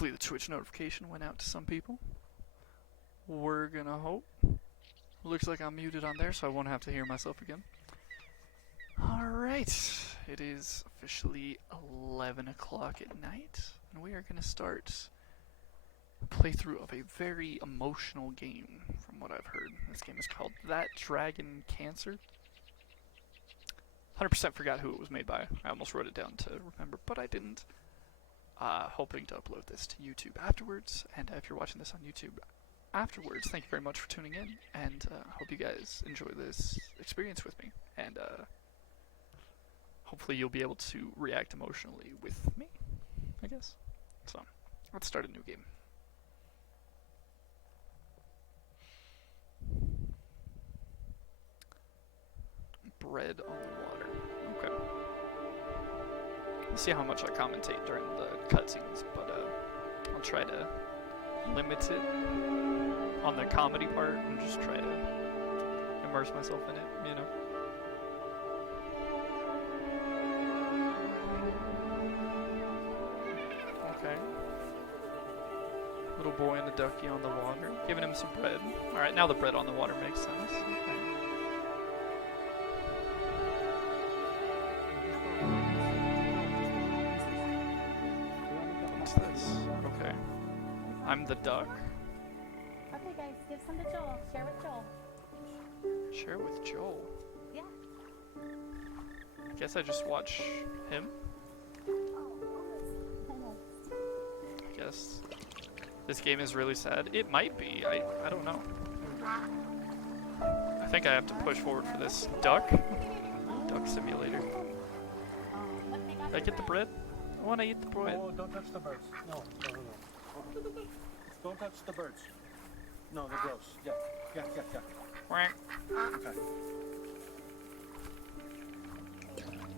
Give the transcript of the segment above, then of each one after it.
Hopefully the Twitch notification went out to some people. We're gonna hope. Looks like I'm muted on there, so I won't have to hear myself again. Alright, it is officially 11 o'clock at night, and we are gonna start a playthrough of a very emotional game, from what I've heard. This game is called That Dragon Cancer. 100% forgot who it was made by. I almost wrote it down to remember, but I didn't. Hoping to upload this to YouTube afterwards, and if you're watching this on YouTube afterwards, thank you very much for tuning in, and hope you guys enjoy this experience with me, and hopefully you'll be able to react emotionally with me, I guess. So, let's start a new game. Bread on the water. Okay. Let's see how much I commentate during the cutscenes, but I'll try to limit it on the comedy part and just try to immerse myself in it, you know. Okay. Little boy and a ducky on the water, giving him some bread. Alright, now the bread on the water makes sense. Okay. Okay. I'm the duck. Okay guys, give some to Joel. Share with Joel. Share with Joel? Yeah. I guess I just watch him? I guess this game is really sad. It might be. I don't know. I think I have to push forward for this duck. Duck simulator. Did I get the bread? I want to eat the bread. Oh, don't touch the birds. No. Don't touch the birds. No, they're gross. Yeah. Quack. Okay.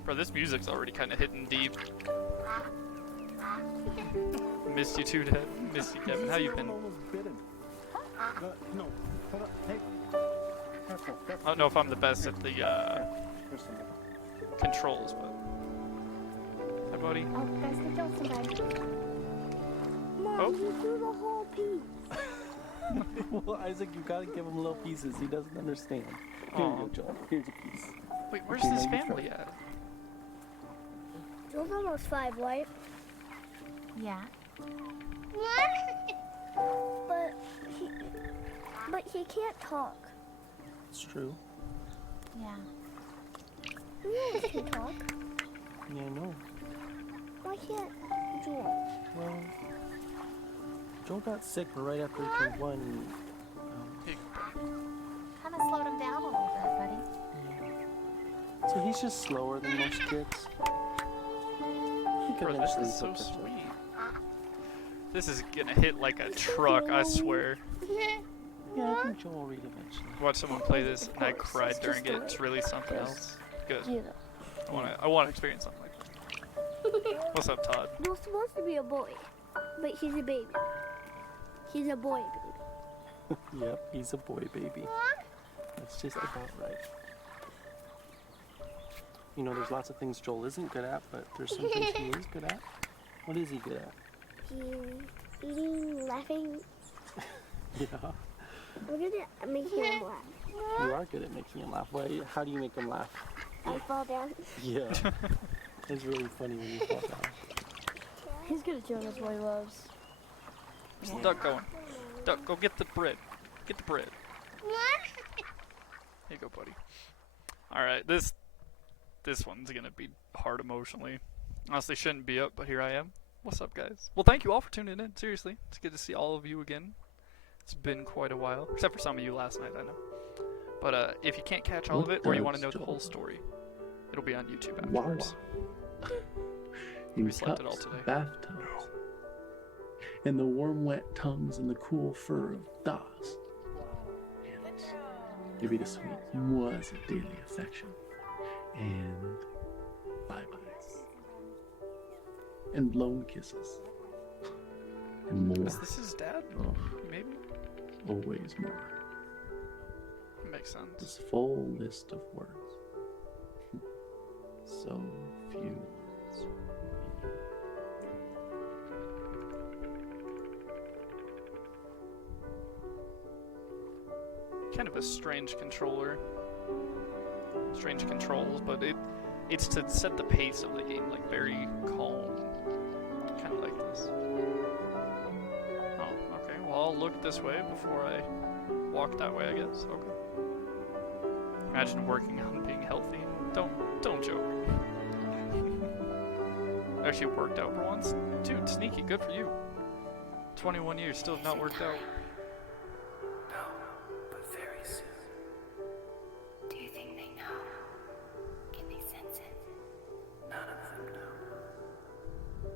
Bro, this music's already kind of hitting deep. Missed you too, Dad. Missed you, Kevin. How you been? No. Hold on. Hey. Careful. I don't know if I'm the best at the controls, but... Hi, buddy. Oh, guys, give Joel some bread. Mom, you threw the whole piece. Well, Isaac, you gotta give him little pieces. He doesn't understand. Here you go, Joel. Here's a piece. Wait, where's this family at? Joel's almost 5, right? Yeah. But he can't talk. It's true. Yeah. He can talk. Yeah, I know. Why can't Joel? Well, Joel got sick right after he turned 1. And, Kind of slowed him down a little bit, buddy. so he's just slower than most kids. He could Bro, this eventually is so pick this up. sweet. This is gonna hit like a truck, I swear. Yeah, I think Joel will read eventually. Watch someone play this and I cried during it. It's really something else. Good. You know. I wanna experience something like that. What's up, Todd? Joel's supposed to be a boy, but he's a baby. He's a boy baby. Yep, he's a boy baby. That's just about right. You know, there's lots of things Joel isn't good at, but there's some things he is good at. What is he good at? He's eating, laughing. Yeah, I'm good at making him laugh. you are good at making him laugh. How do you make him laugh? I fall down. Yeah, it's really funny when you fall down. He's good at showing us what he loves. Where's the duck going? Duck, go get the bread. Get the bread. Here you go, buddy. Alright, this one's gonna be hard emotionally. Honestly, shouldn't be up, but here I am. What's up, guys? Well, thank you all for tuning in. Seriously, it's good to see all of you again. It's been quite a while, except for some of you last night, I know. But if you can't catch all of it, or you want to know the whole story, it'll be on YouTube afterwards. In We slept it all cups, today. bathtubs, and the warm, wet tongues and the cool fur of Das. And maybe the sweet was of daily affection, and bye-byes, and blown kisses, and more. Is this his dad? Oh, Maybe? always more. Makes sense. This full list of words. So few words. kind of a strange controller. Strange controls, but it's to set the pace of the game, like very calm. Kind of like this. Oh, okay. Well, I'll look this way before I walk that way, I guess. Okay. Imagine working on being healthy. Don't joke. Actually worked out for once. Dude, sneaky, good for you. 21 years, still have not worked out. No, but very soon. Do you think they know? Can they sense it? None of them know.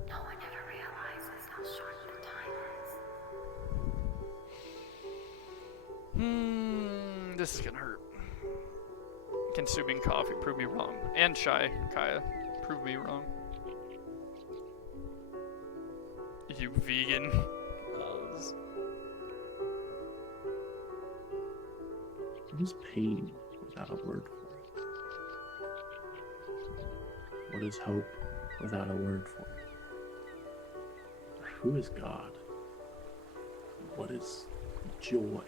No one ever realizes how short the time is. This is gonna hurt. Consuming coffee, prove me wrong. And shy, Kaya, prove me wrong. You vegan. What is pain without a word for it? What is hope without a word for it? Who is God? What is joy?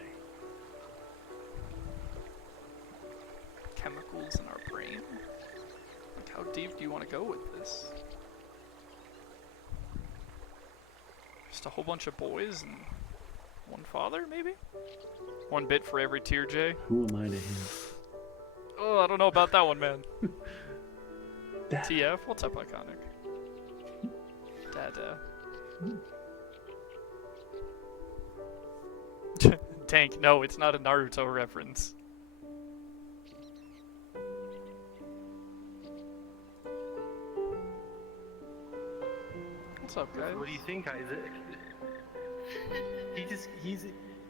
Chemicals in our brain? Like, how deep do you want to go with this? Just a whole bunch of boys and one father, maybe? One bit for every tear, Jay. Who am I to him? Oh, I don't know about that one, man. Dad. TF? What's up, Iconic? Dada. Tank, no, it's not a Naruto reference. What's up, guys? What do you think, Isaac?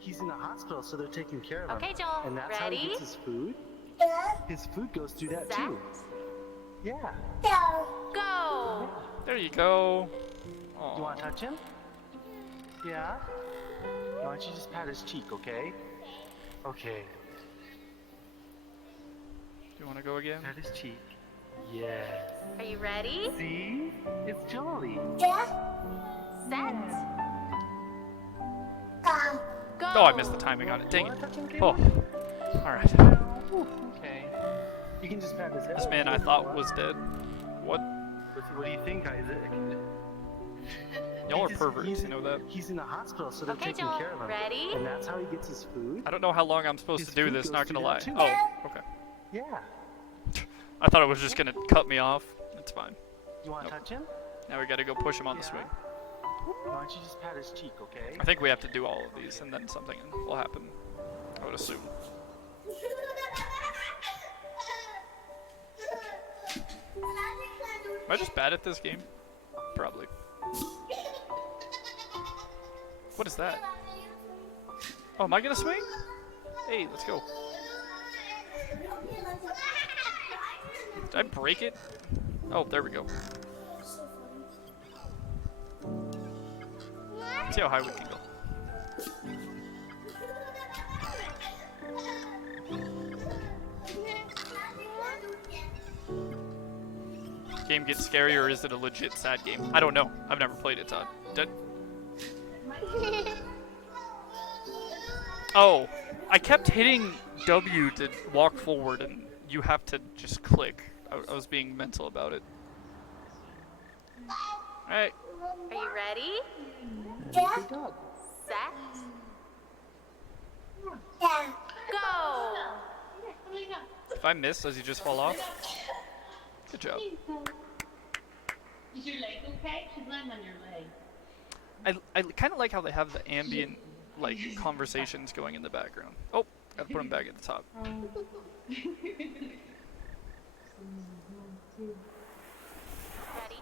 He's in the hospital, so they're taking care of him. Okay, Joel, And that's how he ready? gets his food? His food goes through that too. Yeah. Go! There you go. Aw. You want to touch him? Yeah? Why don't you just pat his cheek, okay? Okay. You want to go again? Pat his cheek. Yes. Are you ready? See? It's Jolly. Set. Go! Oh, I missed the timing on it. Dang You it. wanna touch him, Oh. Caleb? Alright. Okay. You can just pat his head. This man I thought was dead. What? What do you think, Isaac? Y'all are perverts, you know that? He's in the hospital, so they're Okay, taking Joel, care of him. ready? And that's how he gets his food? I don't know how long I'm supposed His to do food this, goes not gonna through lie. that too. Oh, okay. Yeah. I thought it was just gonna cut me off. It's fine. You want to Nope. touch him? Now we gotta go push him on the Yeah. swing. Why don't you just pat his cheek, okay? I think we have to do all of these, and then something will happen. I would assume. Am I just bad at this game? Probably. What is that? Oh, am I gonna swing? Hey, let's go. Did I break it? Oh, there we go. See how high we can go. Game gets scary, or is it a legit sad game? I don't know. I've never played it, Todd. Oh, I kept hitting W to walk forward, and you have to just click. I was being mental about it. Alright. Are you ready? Good dog. Set. Go! If I miss, does he just fall off? Good job. Is your leg okay? She's laying on your leg. I kind of like how they have the ambient, like, conversations going in the background. Oh, gotta put him back at the top. Ready?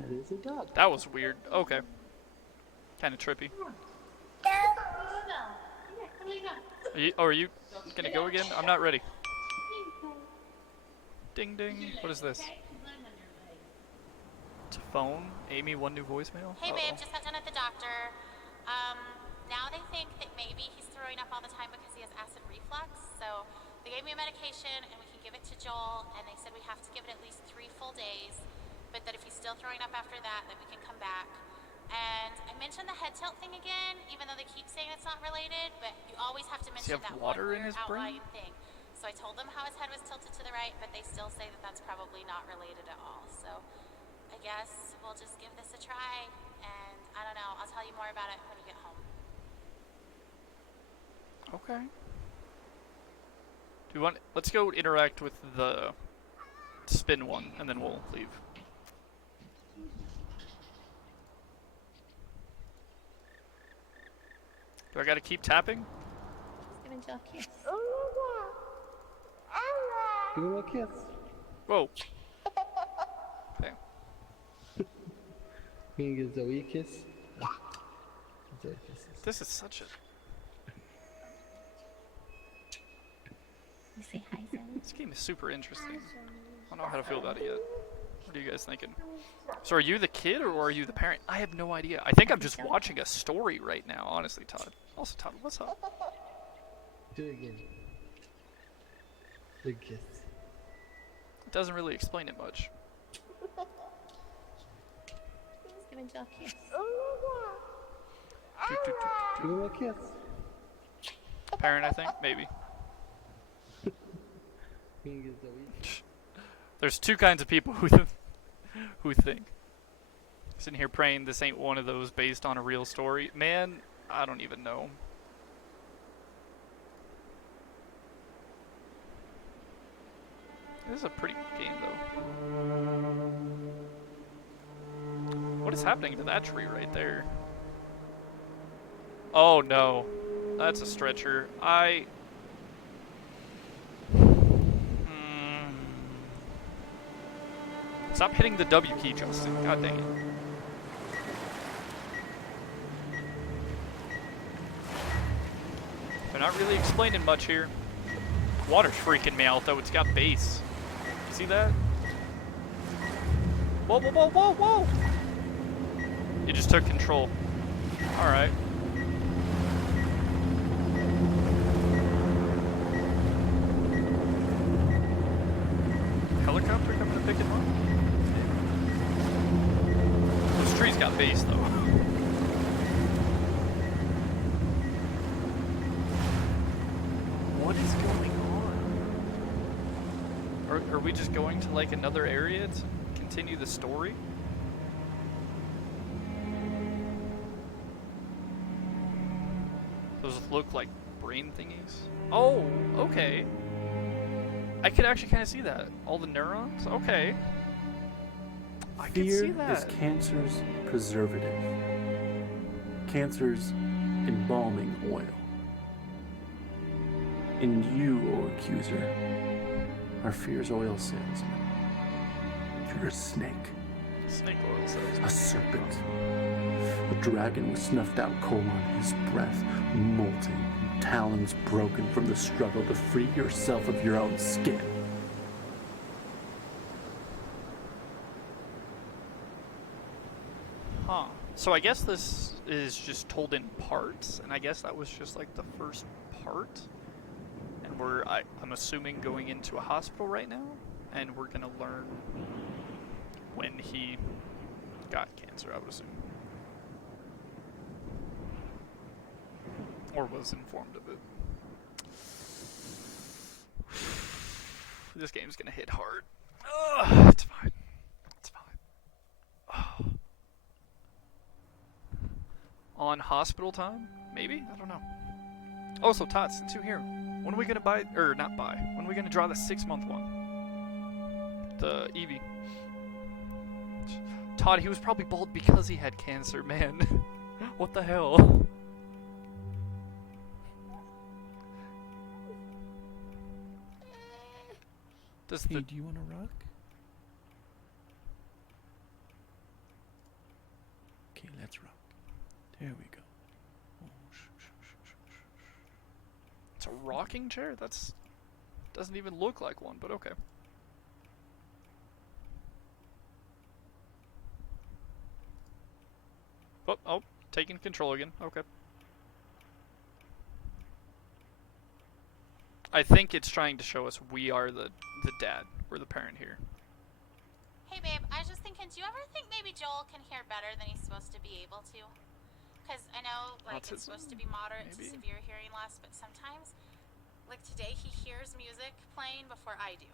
That is a dog. That was weird. Okay. Kind of trippy. Are you gonna go again? I'm not ready. Ding ding. What is this? It's a phone. Amy, one new voicemail. Hey babe, Uh-oh. just got done at the doctor. Now they think that maybe he's throwing up all the time because he has acid reflux. So they gave me a medication and we can give it to Joel, and they said we have to give it at least 3 full days, but that if he's still throwing up after that, that we can come back. And I mentioned the head tilt thing again, even though they keep saying it's not related, but you always have to Does he mention have that water one in weird his brain? outlying thing. So I told them how his head was tilted to the right, but they still say that that's probably not related at all. So I guess we'll just give this a try, and I don't know, I'll tell you more about it when you get home. Okay. Do you want? Let's go interact with the spin one, and then we'll leave. Do I gotta keep tapping? Just giving Jill a kiss. Give him a kiss. Whoa. Okay. Can you give Zoe a kiss? Zoe kisses. This is such a. You say hi, Zoe. This game is super interesting. I don't know how to feel about it yet. What are you guys thinking? So are you the kid or are you the parent? I have no idea. I think I'm just watching a story right now, honestly, Todd. Also, Todd, what's up? Do it again. Big kiss. It doesn't really explain it much. Just giving Jill a kiss. Give him a kiss. Parent, I think? Maybe. Can you give Zoe? There's two kinds of people who think. Sitting here praying this ain't one of those based on a real story. Man, I don't even know. This is a pretty good game, though. What is happening to that tree right there? Oh, no. That's a stretcher. Stop hitting the W key, Justin. God dang it. They're not really explaining much here. Water's freaking me out, though. It's got bass. See that? Whoa, whoa, whoa, whoa, whoa! You just took control. Alright. Helicopter coming to pick him up? This tree's got bass, though. What is going on? Are we just going to, like, another area to continue the story? Those look like brain thingies. Oh, okay. I could actually kind of see that. All the neurons? Okay. I can see Fear that. is cancer's preservative. Cancer's embalming oil. And you, O accuser, are fear's oil salesman. You're a snake. Snake oil salesman. A serpent. A dragon with snuffed out coal on his breath, molting, talons broken from the struggle to free yourself of your own skin. Huh. So I guess this is just told in parts, and I guess that was just like the first part. And I'm assuming going into a hospital right now, and we're gonna learn when he got cancer, I would assume. Or was informed of it. This game's gonna hit hard. Ugh, it's fine. It's fine. Oh. On hospital time? Maybe? I don't know. Oh, so Todd, since you're here, when are we gonna buy, or not buy, when are we gonna draw the 6-month one? The Eevee. Todd, he was probably bald because he had cancer, man. What the hell? Hey, do you want to rock? Okay, let's rock. There we go. Oh, It's a rocking chair? Doesn't even look like one, but okay. Oh, taking control again. Okay. I think it's trying to show us we are the dad. We're the parent here. Hey babe, I was just thinking, do you ever think maybe Joel can hear better than he's supposed to be able to? Because I know, like, it's Autism, supposed to be moderate to maybe? severe hearing loss, but sometimes, like today, he hears music playing before I do.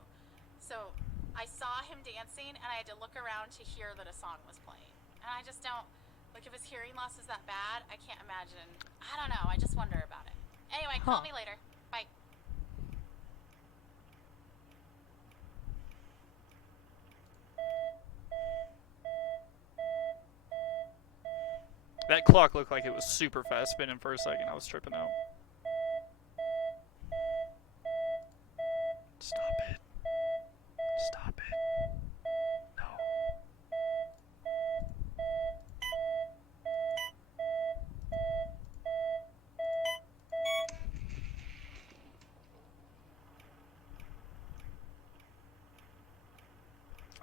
So I saw him dancing, and I had to look around to hear that a song was playing. And I just don't, like, if his hearing loss is that bad, I can't imagine. I don't know, I just wonder about it. Anyway, call me later. Bye. That clock looked like it was super fast spinning for a second. I was tripping out. Stop it. Stop it. No.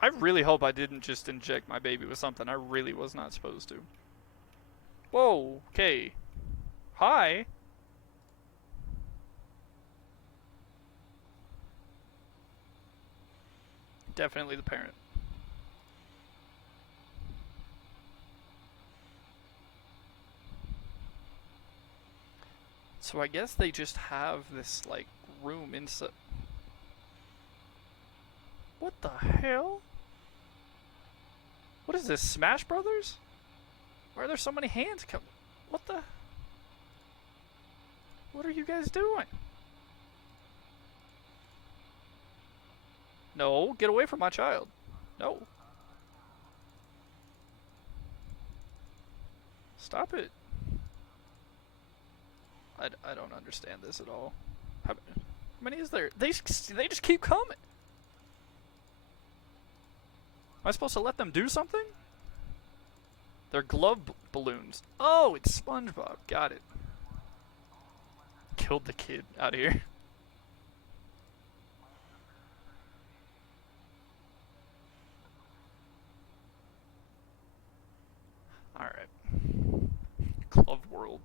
I really hope I didn't just inject my baby with something I really was not supposed to. Whoa, okay. Hi. Definitely the parent. So I guess they just have this, like, room inside. What the hell? What is this, Smash Brothers? Why are there so many hands coming? What the? What are you guys doing? No, get away from my child. No. Stop it. I don't understand this at all. How many is there? They just keep coming. Am I supposed to let them do something? They're glove balloons. Oh, it's SpongeBob. Got it. Killed the kid out of here. Alright. Glove world.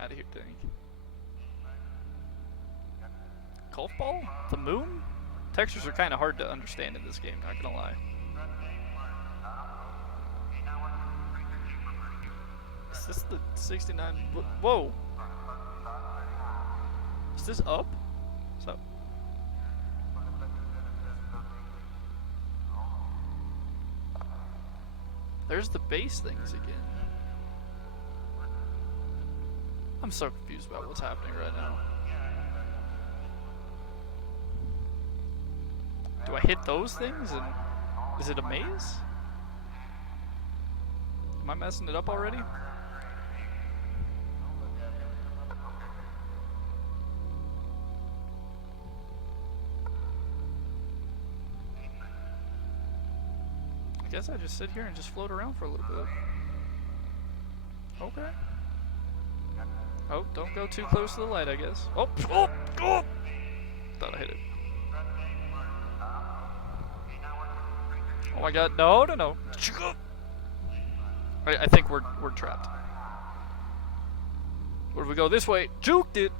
Out of here, Danny. Golf ball? The moon? Textures are kind of hard to understand in this game, not gonna lie. Is this the 69? Whoa! Is this up? What's up? There's the base things again. I'm so confused about what's happening right now. Do I hit those things and is it a maze? Am I messing it up already? I guess I just sit here and just float around for a little bit. Okay. Oh, don't go too close to the light, I guess. Oh! Oh! Oh! Thought I hit it. Oh my god, no, no, no. I think we're trapped. Where do we go? This way. Juked it!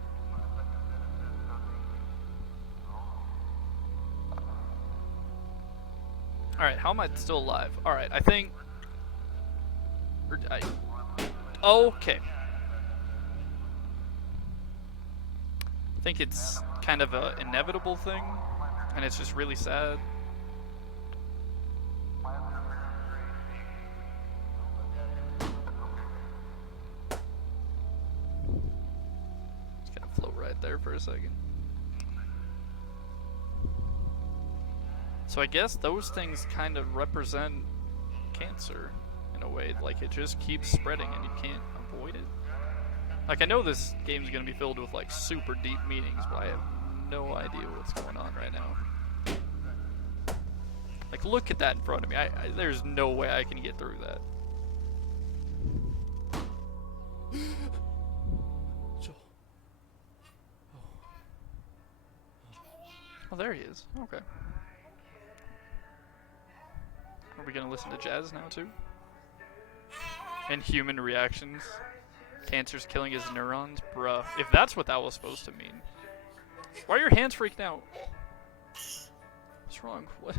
Alright, how am I still alive? Alright, I think... Okay. I think it's kind of an inevitable thing, and it's just really sad. Just gotta float right there for a second. So I guess those things kind of represent cancer in a way, like it just keeps spreading and you can't avoid it. Like I know this game's gonna be filled with like super deep meanings, but I have no idea what's going on right now. Like look at that in front of me. There's no way I can get through that. Joel. Oh, there he is. Okay. Are we gonna listen to jazz now too? And human reactions. Cancer's killing his neurons? Bruh. If that's what that was supposed to mean. Why are your hands freaking out? What's wrong? What?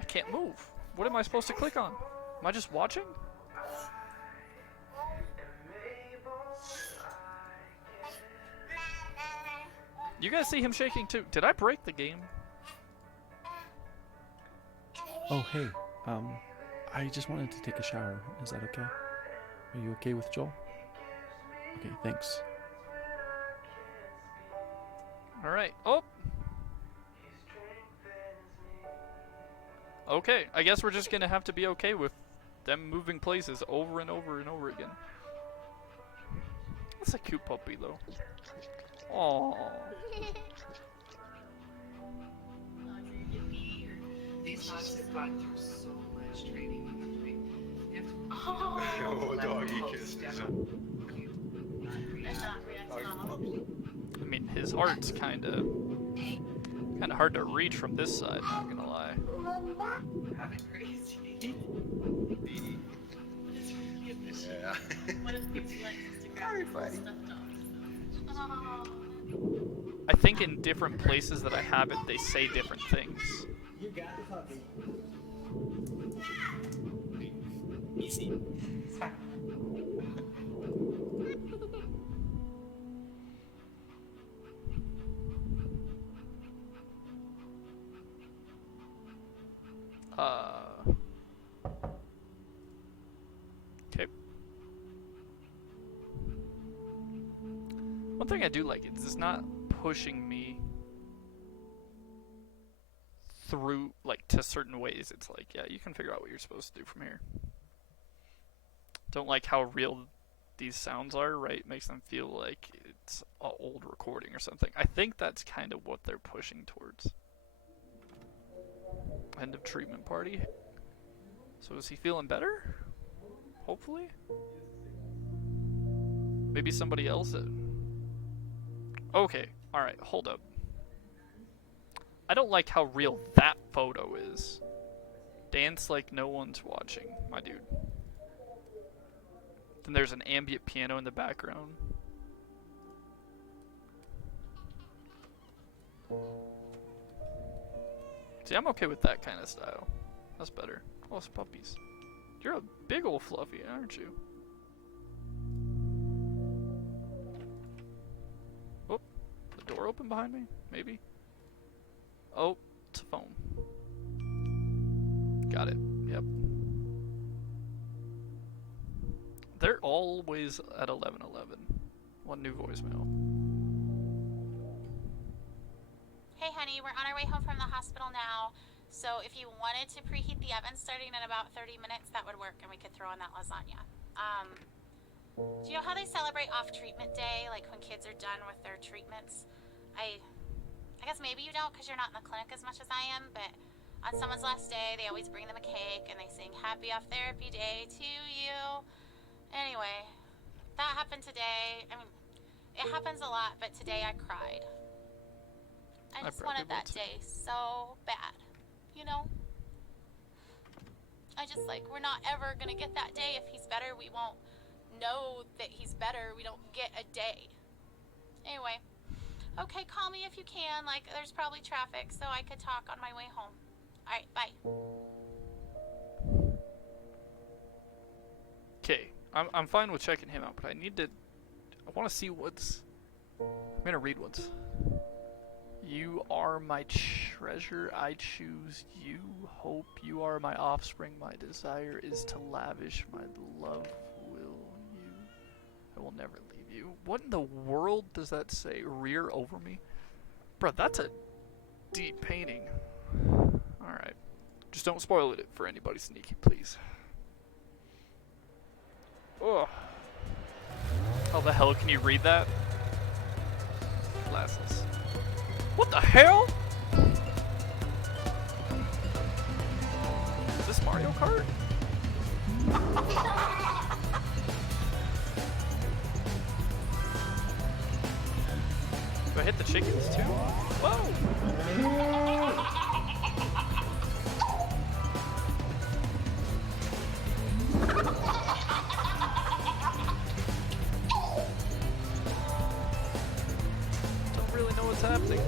I can't move. What am I supposed to click on? Am I just watching? You guys see him shaking too. Did I break the game? Oh, hey. I just wanted to take a shower. Is that okay? Are you okay with Joel? Okay, thanks. Alright. Oh! Okay, I guess we're just gonna have to be okay with them moving places over and over and over again. That's a cute puppy, though. Aww. These dogs have gone through so much training. They have to Oh, doggy kisses. I mean, his heart's kinda hard to reach from this side, not gonna lie. Having crazy. Yeah. What if Pixie likes to grab buddy. stuffed dogs? I think in different places that I have it, they say different things. You got the puppy. Easy. Okay. One thing I do like is it's not pushing me through, like, to certain ways. It's like, yeah, you can figure out what you're supposed to do from here. Don't like how real these sounds are, right? Makes them feel like it's an old recording or something. I think that's kind of what they're pushing towards. End of treatment party. So is he feeling better? Hopefully? Maybe somebody else? Okay, alright, hold up. I don't like how real that photo is. Dance like no one's watching, my dude. Then there's an ambient piano in the background. See, I'm okay with that kind of style. That's better. Oh, it's puppies. You're a big old fluffy, aren't you? Oh, the door open behind me? Maybe? Oh, it's a phone. Got it. Yep. They're always at 11:11. One new voicemail. Hey honey, we're on our way home from the hospital now. So if you wanted to preheat the oven starting in about 30 minutes, that would work and we could throw in that lasagna. Do you know how they celebrate off-treatment day, like when kids are done with their treatments? I guess maybe you don't because you're not in the clinic as much as I am, but on someone's last day, they always bring them a cake and they sing Happy Off Therapy Day to you. Anyway, that happened today. I mean, it happens a lot, but today I cried. I just wanted that day so bad, you know? I just, like, we're not ever gonna get that day. If he's better, we won't know that he's better. We don't get a day. Anyway, okay, call me if you can. Like, there's probably traffic, so I could talk on my way home. Alright, bye. Okay, I'm fine with checking him out, but I want to see what's... I'm gonna read what's... You are my treasure, I choose you. Hope you are my offspring, my desire is to lavish my love will you. I will never leave you. What in the world does that say? Rear over me? Bro, that's a deep painting. Alright. Just don't spoil it for anybody sneaky, please. Ugh. How the hell can you read that? Glasses. What the hell? Is this Mario Kart? Do I hit the chickens too? Whoa! what's happening.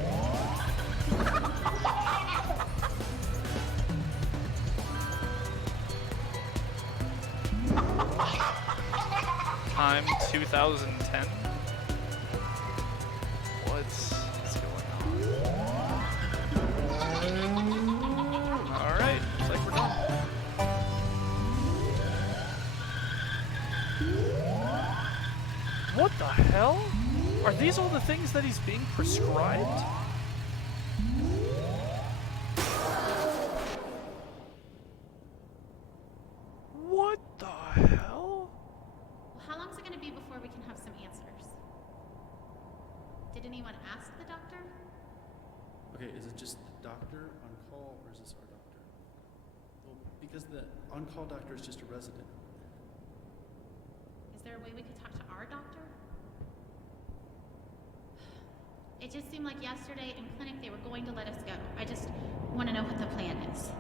Time 2010. What's going on? Alright, looks like we're done. What the hell? Are these all the things that he's being prescribed? What the hell? Well, how long is it going to be before we can have some answers? Did anyone ask the doctor? Okay, is it just the doctor on call, or is this our doctor? Well, because the on-call doctor is just a resident. Is there a way we could talk to our doctor? It just seemed like yesterday in clinic they were going to let us go. I just want to know what the plan is.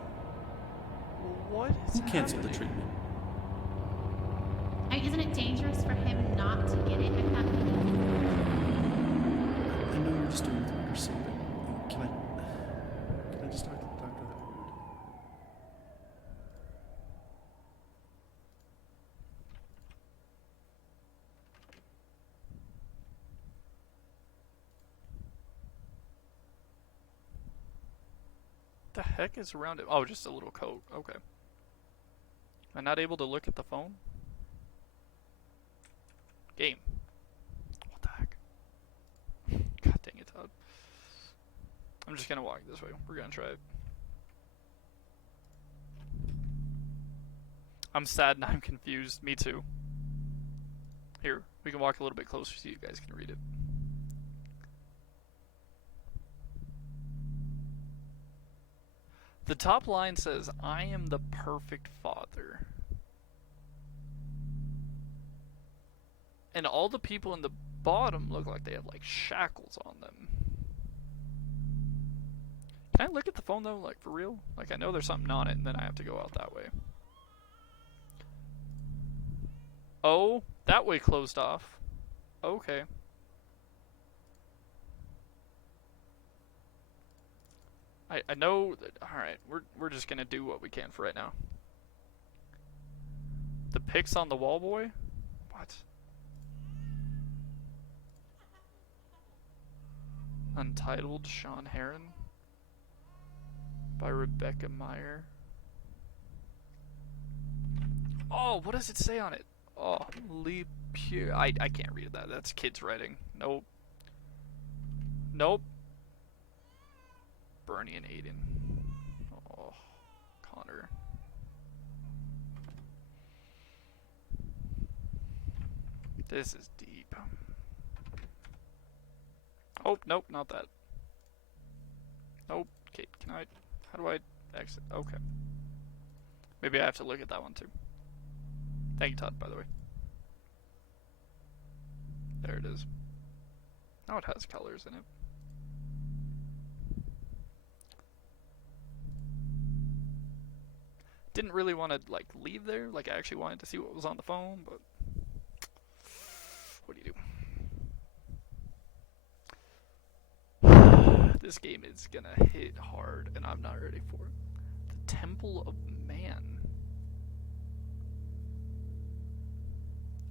What is Who canceled the happening? treatment? I mean, isn't it dangerous for him not to get it at that minute? I know you're just doing what you're saying, but can I just talk to the doctor that would? The heck is around it? Oh, just a little coat. Okay. Am I not able to look at the phone? Game. What the heck? God dang it, Todd. I'm just gonna walk this way. We're gonna try it. I'm sad and I'm confused. Me too. Here, we can walk a little bit closer so you guys can read it. The top line says, I am the perfect father. And all the people in the bottom look like they have like shackles on them. Can I look at the phone though, like for real? Like I know there's something on it and then I have to go out that way. Oh, that way closed off. Okay. I know that, alright, we're just gonna do what we can for right now. The pics on the wall, boy? What? Untitled Sean Heron by Rebecca Meyer. Oh, what does it say on it? Oh, Lee Pure. I can't read that. That's kids writing. Nope. Nope. Bernie and Aiden. Oh, Connor. This is deep. Oh, nope, not that. Nope. Okay, can I... How do I exit? Okay. Maybe I have to look at that one too. Thank you, Todd, by the way. There it is. Oh, it has colors in it. Didn't really want to, like, leave there. Like, I actually wanted to see what was on the phone, but... What do you do? This game is gonna hit hard, and I'm not ready for it. The Temple of Man.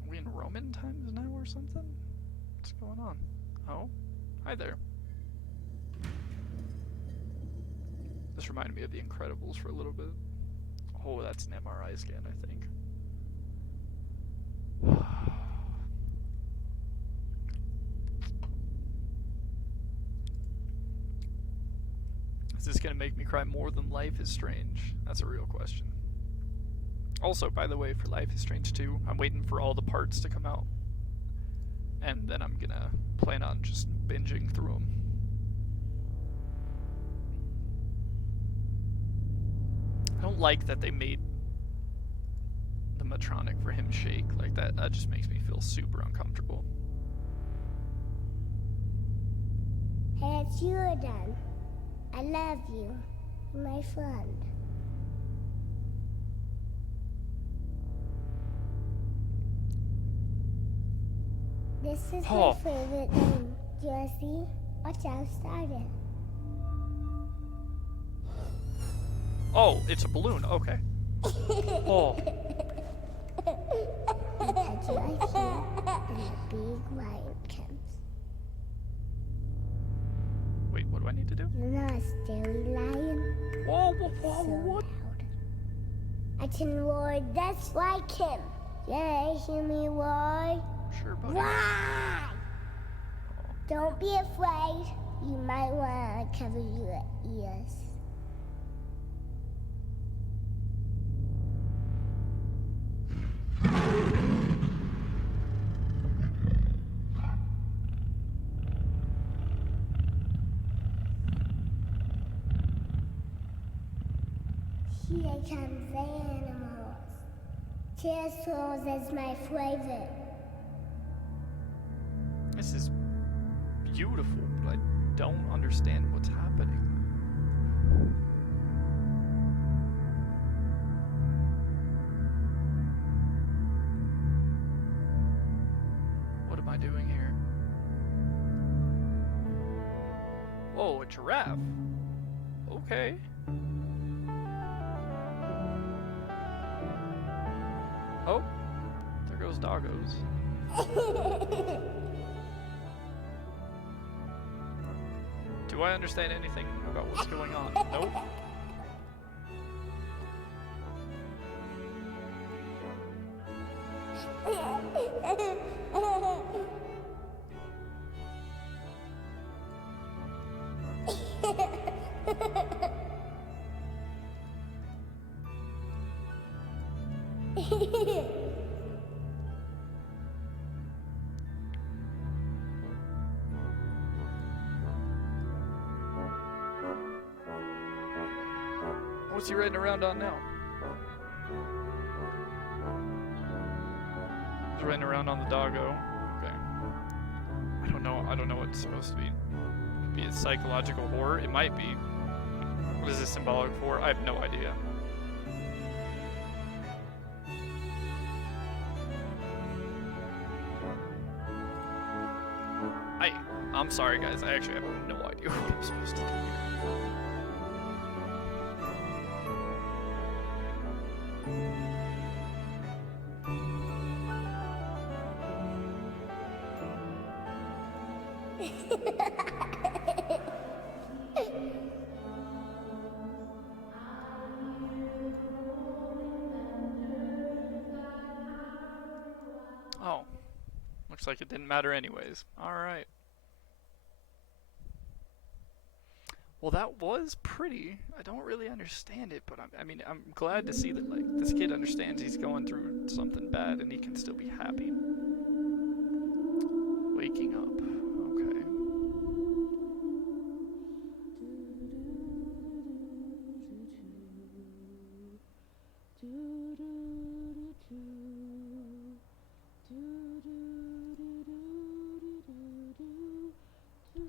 Are we in Roman times now or something? What's going on? Oh, hi there. This reminded me of The Incredibles for a little bit. Oh, that's an MRI scan, I think. Is this gonna make me cry more than Life is Strange? That's a real question. Also, by the way, for Life is Strange 2, I'm waiting for all the parts to come out. And then I'm gonna plan on just binging through them. I don't like that they made the Matronic for him shake like that. That just makes me feel super uncomfortable. Hey, it's you again. I love you, my friend. This is my favorite name, Jessie. Watch out, started. Oh, it's a balloon. Okay. Oh. Touch you right here, and a big lion comes. Wait, what do I need to do? You know a scary lion? Whoa, whoa, whoa, So what? loud. I can roar just like him. Yeah, hear me roar? Sure, buddy. Roar! Don't be afraid. You might want to cover your ears. Here comes the animals. Pterosaurs is my favorite. This is beautiful, but I don't understand what's happening. What am I doing here? Whoa, a giraffe. Okay. Oh, there goes doggos. Do I understand anything about what's going on? Nope. What's he riding around on now? He's riding around on the doggo. Okay. I don't know what it's supposed to be. Could be a psychological horror. It might be. What is this symbolic for? I have no idea. I'm sorry guys, I actually have no idea what I'm supposed to do here. Oh, looks like it didn't matter anyways. Alright. Well, that was pretty. I don't really understand it, but I mean, I'm glad to see that, like, this kid understands he's going through something bad and he can still be happy. Waking up. Okay.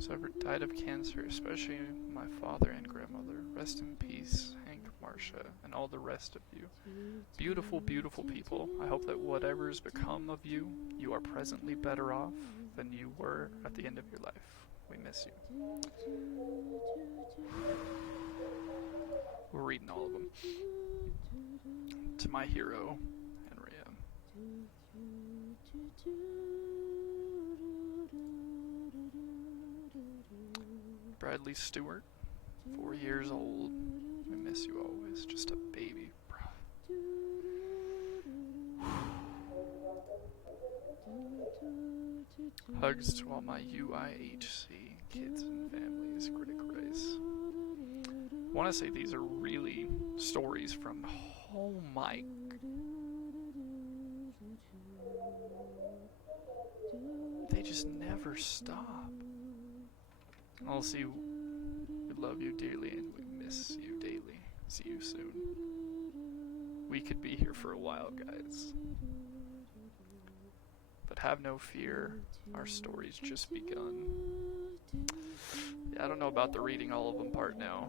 Whoever died of cancer, especially my father and grandmother. Rest in peace, Hank, Marcia, and all the rest of you. Beautiful, beautiful people. I hope that whatever's become of you, you are presently better off than you were at the end of your life. We miss you. We're reading all of them. To my hero, Henrietta. Bradley Stewart, 4 years old. We miss you always. Just a baby, bro. Hugs to all my UIHC kids and families. Critic race. I want to say these are really stories from my. They just never stop. I'll see. We love you dearly and we miss you daily. See you soon. We could be here for a while, guys. But have no fear. Our story's just begun. Yeah, I don't know about the reading all of them part now.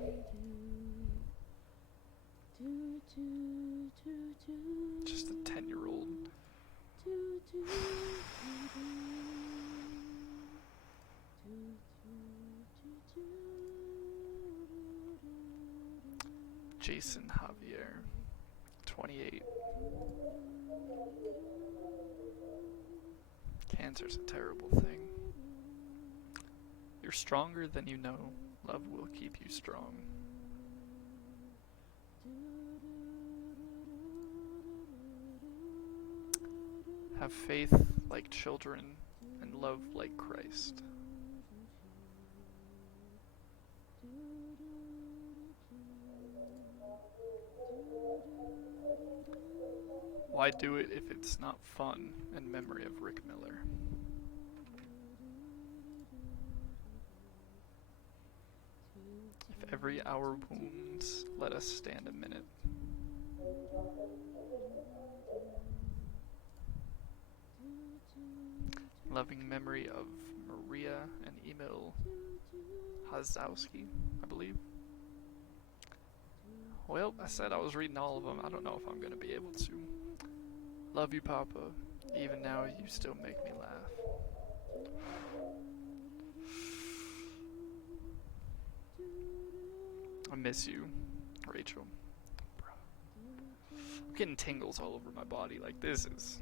Just a 10-year-old. Jason Javier, 28. Cancer's a terrible thing. You're stronger than you know. Love will keep you strong. Have faith like children and love like Christ. Why do it if it's not fun? In memory of Rick Miller. If every hour wounds, let us stand a minute. Loving memory of Maria and Emil Hazowski, I believe. Well, I said I was reading all of them. I don't know if I'm going to be able to. Love you, Papa. Even now, you still make me laugh. I miss you, Rachel. I'm getting tingles all over my body. Like, this is...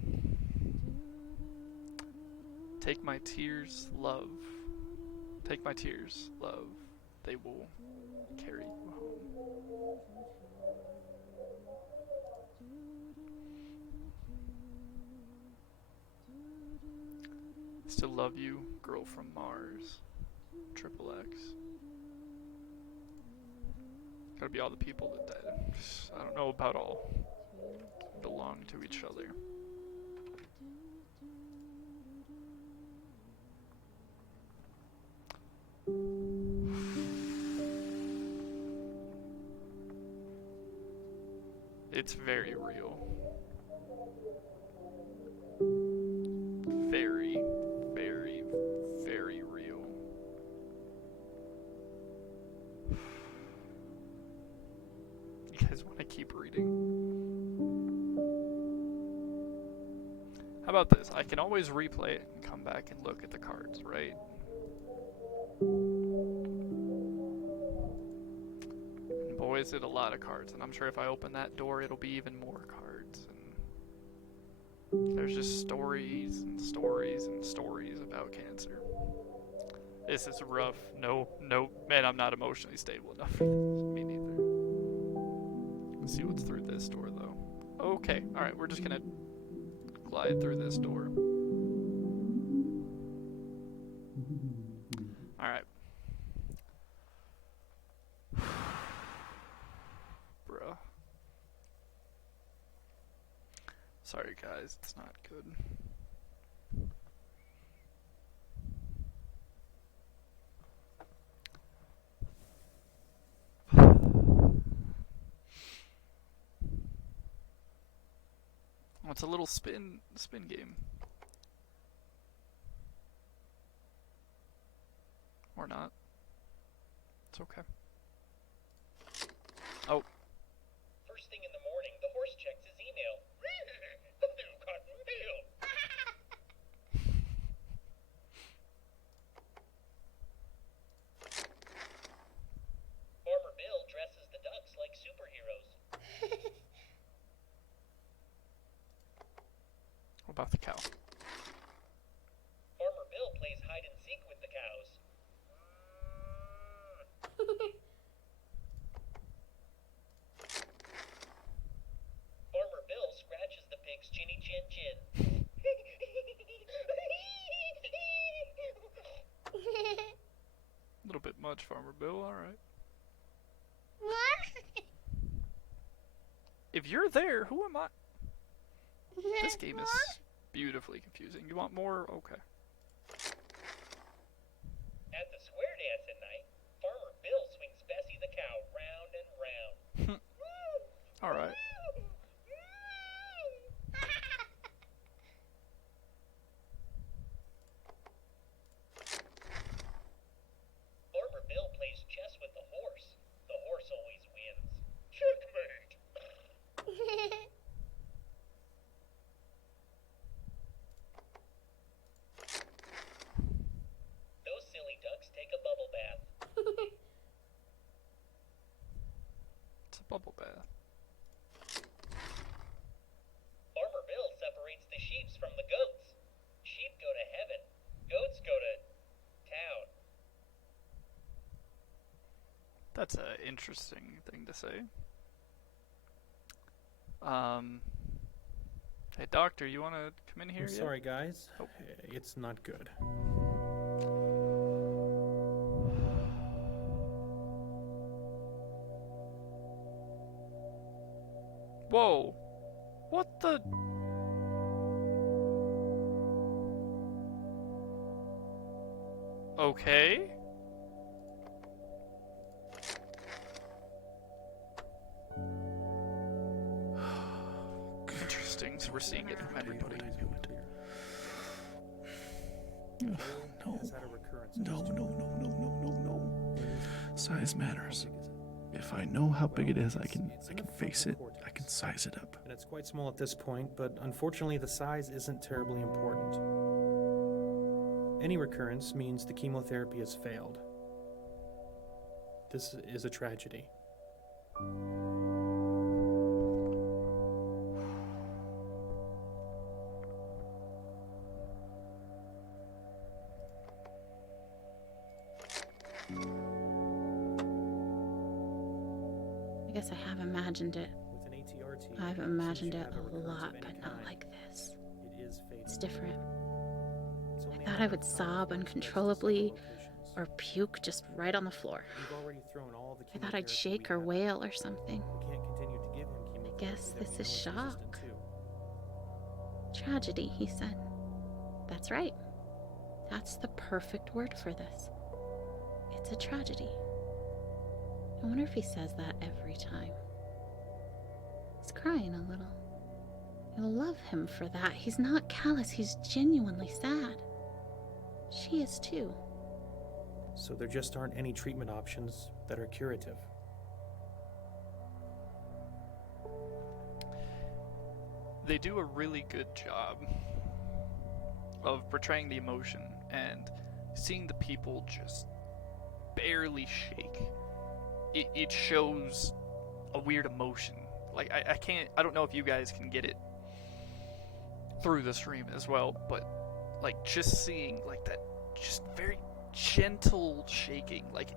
Take my tears, love. Take my tears, love. They will carry you home. Still love you, girl from Mars. Triple X. Gotta be all the people that I don't know about all. Belong to each other. It's very real. Very, very, very real. You guys want to keep reading? How about this? I can always replay it and come back and look at the cards, right? And boy, is it a lot of cards. And I'm sure if I open that door, it'll be even more cards. And there's just stories and stories and stories about cancer. This is rough. No, man, I'm not emotionally stable enough for this. Me neither. Let's see what's through this door, though. Okay, alright, we're just gonna glide through this door. Alright. Bruh. Sorry guys, it's not good. Oh, it's a little spin game. Or not. It's okay. Oh. First thing in the morning, the horse checks his email. The new cotton mail. Farmer Bill dresses the ducks like superheroes. What about the cow? Farmer Bill plays hide and seek with the cows. Farmer Bill scratches the pig's chinny chin chin. A little bit much, Farmer Bill, alright. If you're there, who am I? This game is beautifully confusing. You want more? Okay. At the square dance at night, Farmer Bill swings Bessie the cow round and round. Alright. Farmer Bill plays chess with the horse. The horse always wins. Checkmate! That's an interesting thing to say. Hey, doctor, you want to come in here? I'm sorry, guys. Oh. It's not good. Whoa! What the? Okay. Interesting, so we're seeing it from everybody. No. No. Size matters. If I know how big it is, I can face it. I can size it up. And it's quite small at this point, but unfortunately the size isn't terribly important. Any recurrence means the chemotherapy has failed. This is a tragedy. I guess I have imagined it. I've imagined it a lot, but not like this. It's different. I thought I would sob uncontrollably or puke just right on the floor. I thought I'd shake or wail or something. I guess this is shock. Tragedy, he said. That's right. That's the perfect word for this. It's a tragedy. I wonder if he says that every time. He's crying a little. I love him for that. He's not callous, he's genuinely sad. She is too. So there just aren't any treatment options that are curative. They do a really good job of portraying the emotion and seeing the people just barely shake. It shows a weird emotion. Like, I don't know if you guys can get it through the stream as well, but like just seeing like that just very gentle shaking, like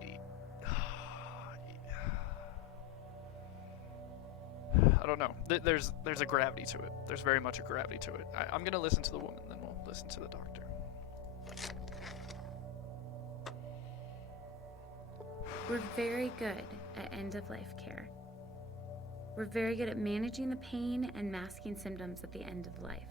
I don't know. There's a gravity to it. There's very much a gravity to it. I'm gonna listen to the woman, then we'll listen to the doctor. We're very good at end-of-life care. We're very good at managing the pain and masking symptoms at the end of life.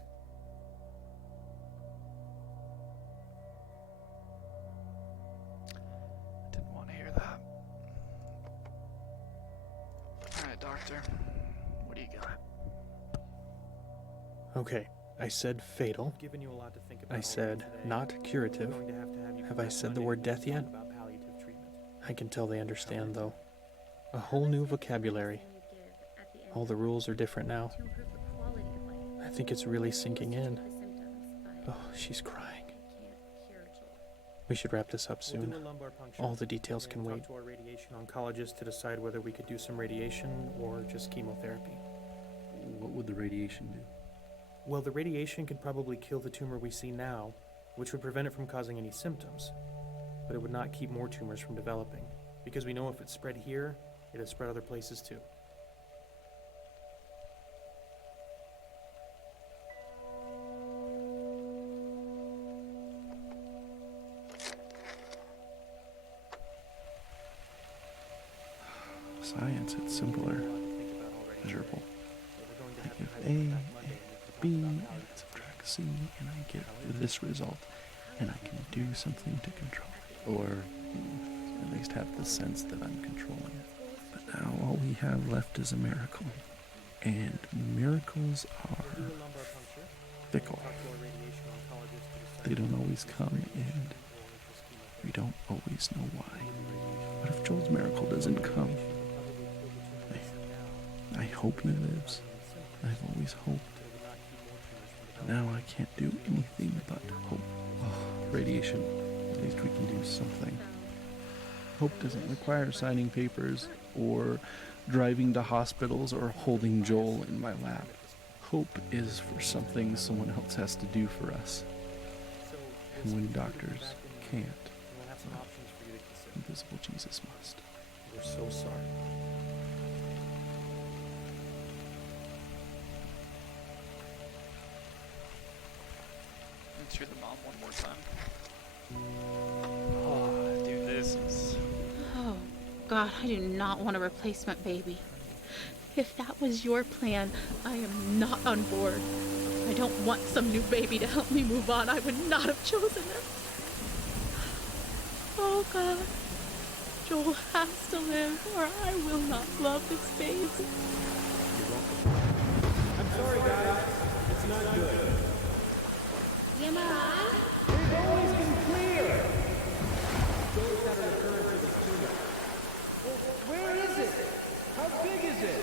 Didn't want to hear that. Alright, doctor. What do you got? Okay, I said fatal. I said not curative. Have I said the word death yet? I can tell they understand, though. A whole new vocabulary. All the rules are different now. I think it's really sinking in. Oh, she's crying. We should wrap this up soon. All the details can wait. To our radiation oncologist to decide whether we could do some radiation or just chemotherapy. What would the radiation do? Well, the radiation could probably kill the tumor we see now, which would prevent it from causing any symptoms. But it would not keep more tumors from developing, because we know if it spread here, it would spread other places too. Science, it's simpler, measurable. I give A, B, and subtract C, and I get this result, and I can do something to control it, or at least have the sense that I'm controlling it. But now all we have left is a miracle, and miracles are fickle. They don't always come, and we don't always know why. What if Joel's miracle doesn't come? I hope he lives. I've always hoped. But now I can't do anything but hope. Oh, radiation. At least we can do something. Hope doesn't require signing papers, or driving to hospitals, or holding Joel in my lap. Hope is for something someone else has to do for us. And when doctors can't, invisible Jesus must. We're so sorry. Let's hear the mom one more time. Oh, dude, this is... Oh, God, I do not want a replacement baby. If that was your plan, I am not on board. I don't want some new baby to help me move on. I would not have chosen it. Oh, God. Joel has to live, or I will not love this baby. I'm sorry, guys. It's not good. Am I on? They've always been clear. Joel's had a recurrence of his tumor. Well, where is it? How big is it?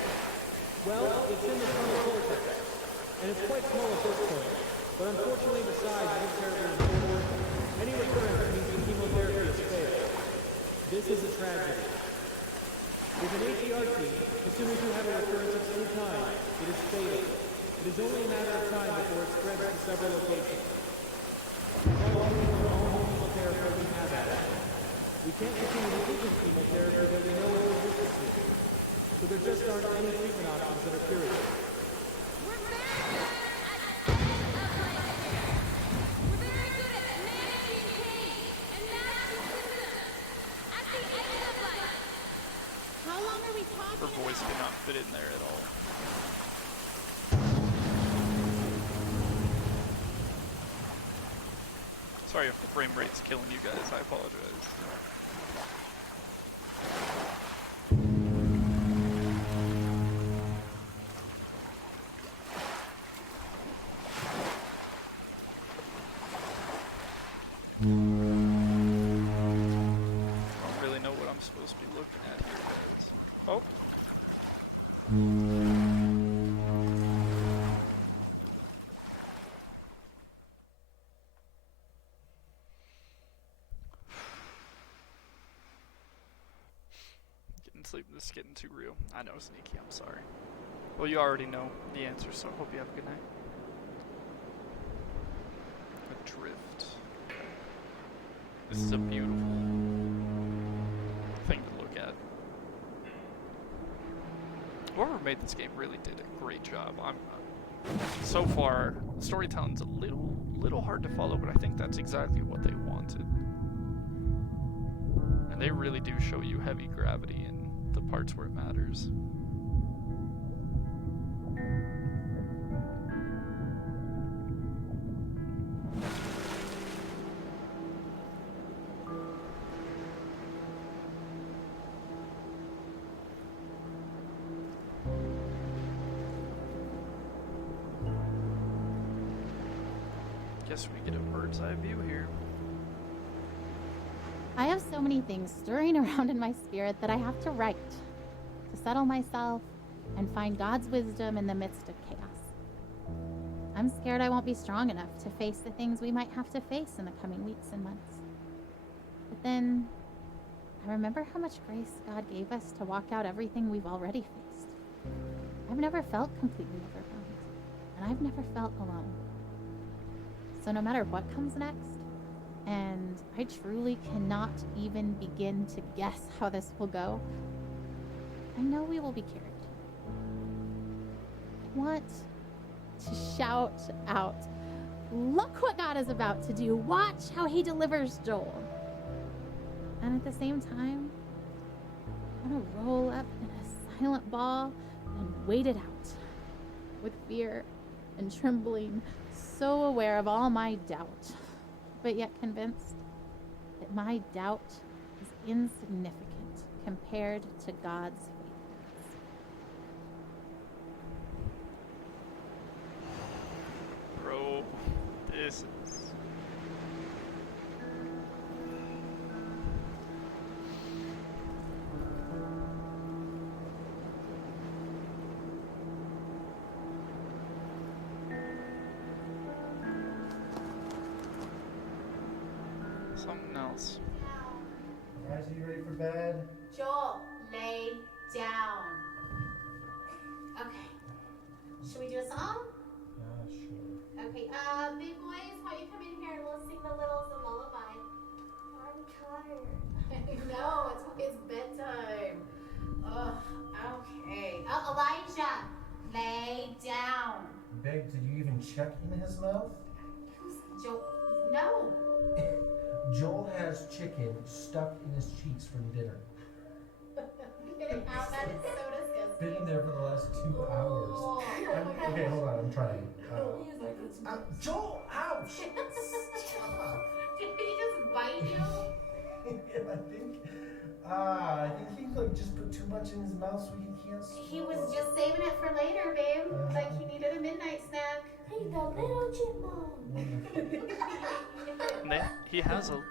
Well, it's in the frontal cortex, and it's quite small at this point. But unfortunately, the size isn't terribly important. Any recurrence means the chemotherapy has failed. This is a tragedy. With an ATRT, as soon as you have a recurrence of any kind, it is fatal. It is only a matter of time before it spreads to several locations. All chemotherapy we have at it. We can't continue to give him chemotherapy that we know is resistant to. So there just aren't any treatment options that are curative. How long are we talking? Her voice cannot fit in there at all. Sorry if the frame rate's killing you guys, I apologize. I don't really know what I'm supposed to be looking at here, guys. Oh. Getting sleep. This is getting too real. I know, Sneaky. I'm sorry. Well, you already know the answer, so I hope you have a good night. Adrift. This is a beautiful thing to look at. Whoever made this game really did a great job. So far, storytelling's a little hard to follow, but I think that's exactly what they wanted. And they really do show you heavy gravity in the parts where it matters. Guess we get a bird's eye view here. I have so many things stirring around in my spirit that I have to write to settle myself and find God's wisdom in the midst of chaos. I'm scared I won't be strong enough to face the things we might have to face in the coming weeks and months. But then I remember how much grace God gave us to walk out everything we've already faced. I've never felt completely overwhelmed, and I've never felt alone. So no matter what comes next, and I truly cannot even begin to guess how this will go, I know we will be carried. I want to shout out, look what God is about to do. Watch how he delivers Joel. And at the same time, I want to roll up in a silent ball and wait it out with fear and trembling, so aware of all my doubt, but yet convinced that my doubt is insignificant compared to God's faithfulness. Bro, this is... something else. Guys, are you ready for bed? Joel, lay down. Okay. Should we do a song? Sure. Okay, big boys, why don't you come in here and we'll sing the littles a lullaby. I'm tired. I know, it's bedtime. check in his mouth? Joel, no. Joel has chicken stuck in his cheeks from dinner. Get it out. That is so disgusting. Been in there for the last 2 hours. Okay, hold on. I'm trying. Joel, ouch! Stop. Did he just bite you? Yeah, I think he like just put too much in his mouth so he can't swallow. He was just saving it for later, babe. Like he needed a midnight snack. Hey, the little chipmunk. And he has Oh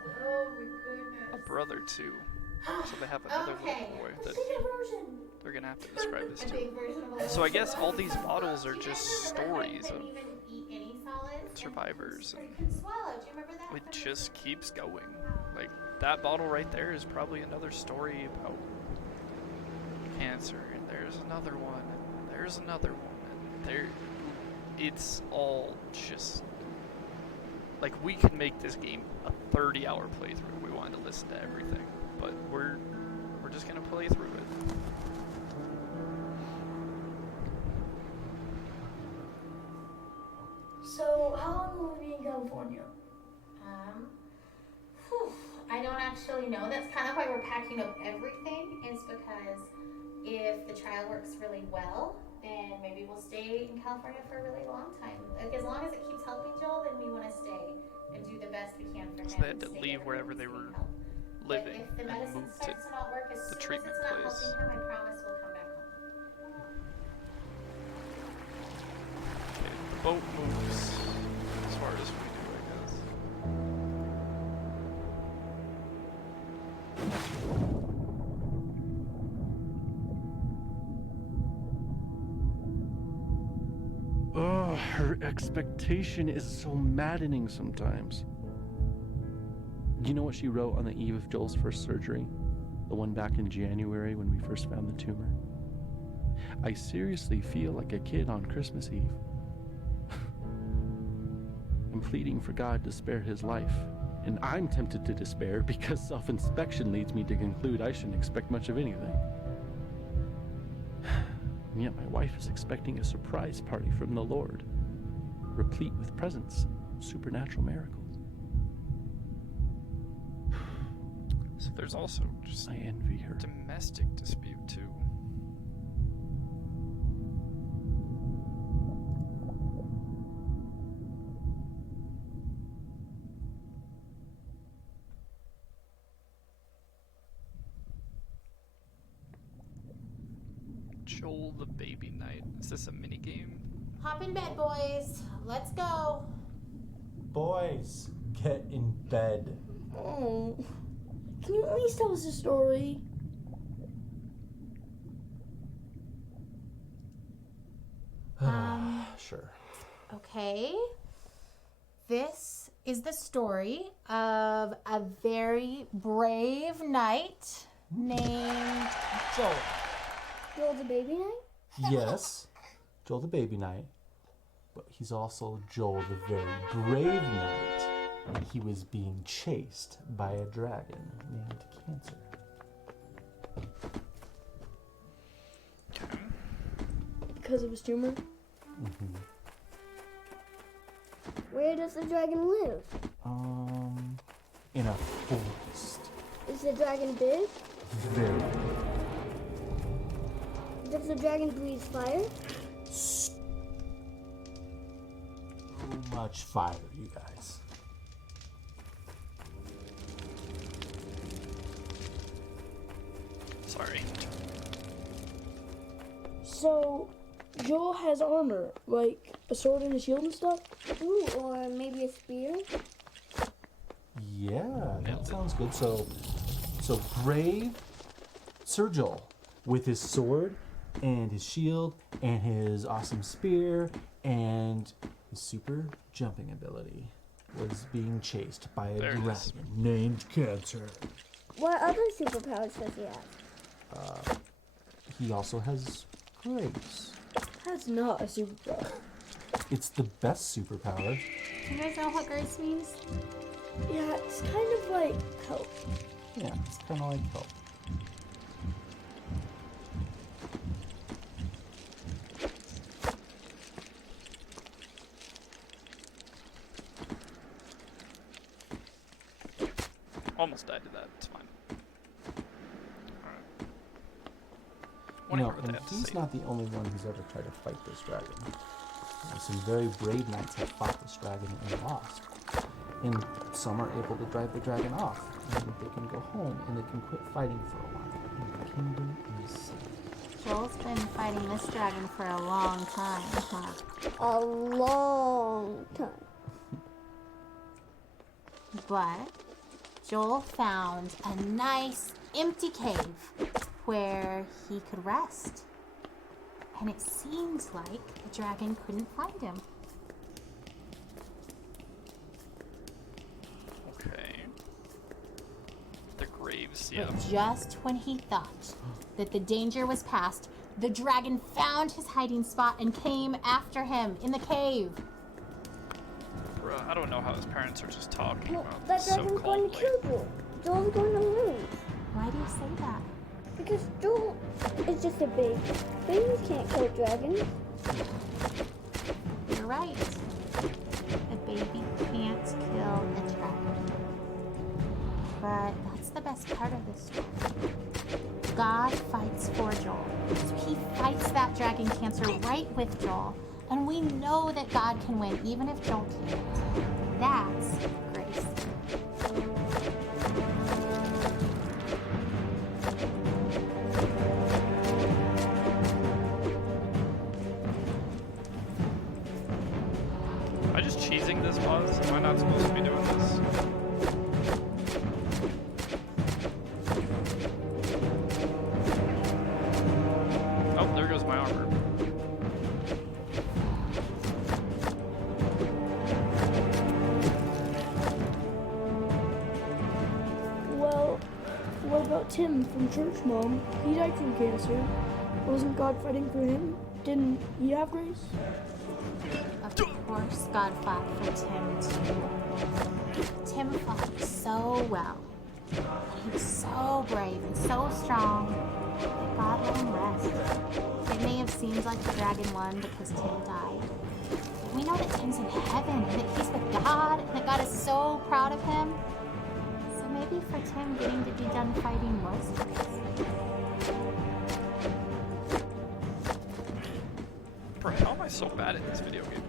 my a brother too. So they have another Okay. little boy that version. they're gonna have to describe this A to. big version of a So I guess all these models are just stories of couldn't even eat any solids. survivors, and Couldn't swallow. Do you remember that? it just keeps going. Like that bottle right there is probably another story about cancer, and there's another one, and there's another one, and there. It's all just like we could make this game a 30-hour playthrough if we wanted to listen to everything, but we're just gonna play through it. So, how long will we be in California? I don't actually know. That's kind of why we're packing up everything. Is because if the trial works really well, then maybe we'll stay in California for a really long time. Like as long as it keeps helping Joel, then we want to stay and do the best we can for him. So they had to Stay leave there wherever and they seek were help. living If the and medicine moved to starts to not work, as the soon as treatment it's not place. helping him, I promise we'll come back home. Okay, the boat moves as far as we do, I guess. Oh, her expectation is so maddening sometimes. Do you know what she wrote on the eve of Joel's first surgery? The one back in January when we first found the tumor? I seriously feel like a kid on Christmas Eve. I'm pleading for God to spare his life, and I'm tempted to despair because self-inspection leads me to conclude I shouldn't expect much of anything. And yet my wife is expecting a surprise party from the Lord, replete with presents, supernatural miracles. So there's also just I envy her. domestic dispute too. Joel the Baby Knight. Is this a mini game? Hop in bed, boys. Let's go. Boys, get in bed. Oh, can you at least tell us a story? Sure. Okay. This is the story of a very brave knight named Joel. Joel the Baby Knight? Yes, Joel the Baby Knight, but he's also Joel the very brave knight. And he was being chased by a dragon named Cancer. Because of his tumor? Mm-hmm. Where does the dragon live? In a forest. Is the dragon big? Very big. Does the dragon breathe fire? So much fire, you guys. Sorry. So, Joel has armor, like a sword and a shield and stuff? Ooh, or maybe a spear? Yeah, that sounds good. So brave Sir Joel with his sword and his shield and his awesome spear and his super jumping ability was being chased by a dragon named Cancer. What other superpowers does he have? He also has grace. That's not a superpower. It's the best superpower. Do you guys know what grace means? Yeah, it's kind of like hope. Yeah, it's kind of like hope. almost died to that. It's fine. Alright. You know, and he's not the only one who's ever tried to fight this dragon. Some very brave knights have fought this dragon and lost. And some are able to drive the dragon off, and they can go home, and they can quit fighting for a while. And the kingdom is safe. Joel's been fighting this dragon for a long time, huh? A long time. But Joel found a nice empty cave where he could rest. And it seems like the dragon couldn't find him. Okay. The graves, yeah. But just when he thought that the danger was past, the dragon found his hiding spot and came after him in the cave. Bruh, I don't know how his parents are just talking about That this so dragon's going to kill Joel. Joel's going to lose. Why do you say that? Because Joel is just a baby. Babies can't kill dragons. You're right. A baby can't kill a dragon. But that's the best part of this story. God fights for Joel. So he fights that dragon cancer right with Joel. And we know that God can win even if Joel can't. That's grace. Am I just cheesing this, boss? Am I not supposed to be doing this? Oh, there goes my armor. Well, what about Tim from church, Mom? He died from cancer. Wasn't God fighting for him? Didn't he have grace? Of course, God fought for Tim too. Tim fought so well. He was so brave and so strong that God let him rest. It may have seemed like the dragon won because Tim died. But we know that Tim's in heaven and that he's with God and that God is so proud of him. So maybe for Tim, getting to be done fighting was grace. Bro, how am I so bad at this video game?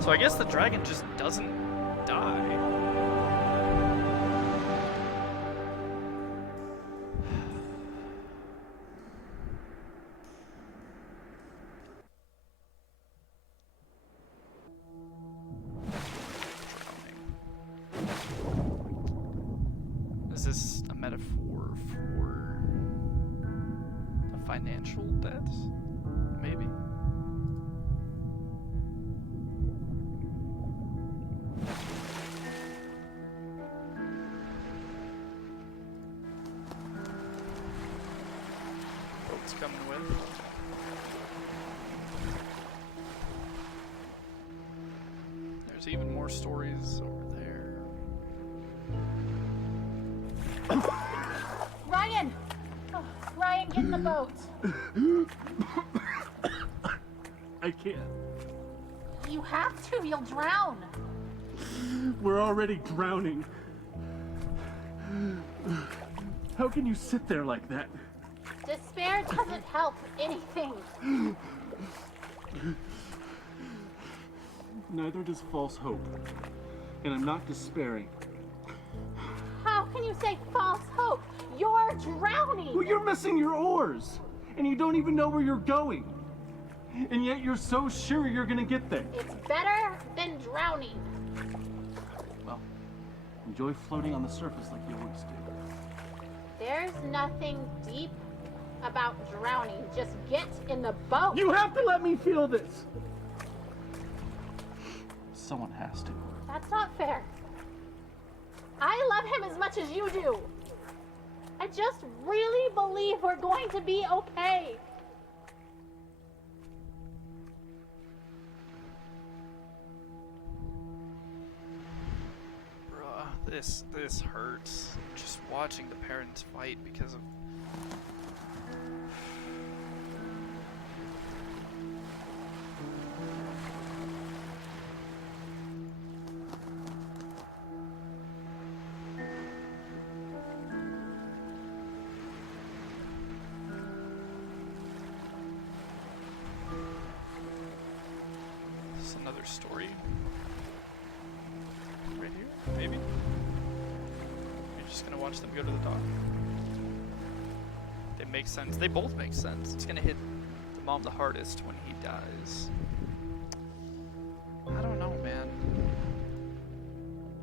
So I guess the dragon just doesn't die. Is this a metaphor for a financial debt? Maybe? Boat's coming with. There's even more stories over there. Ryan! Oh, Ryan, get in the boat. I can't. You have to, you'll drown. We're already drowning. How can you sit there like that? Despair doesn't help anything. Neither does false hope. And I'm not despairing. How can you say false hope? You're drowning. Well, you're missing your oars. And you don't even know where you're going. And yet you're so sure you're gonna get there. It's better than drowning. Well, enjoy floating on the surface like you always do. There's nothing deep about drowning. Just get in the boat. You have to let me feel this. Someone has to. That's not fair. I love him as much as you do. I just really believe we're going to be okay. Bruh, this hurts. Just watching the parents fight because of It's another story. Right here, maybe? You're just gonna watch them go to the dock. They make sense. They both make sense. It's gonna hit the mom the hardest when he dies. I don't know, man.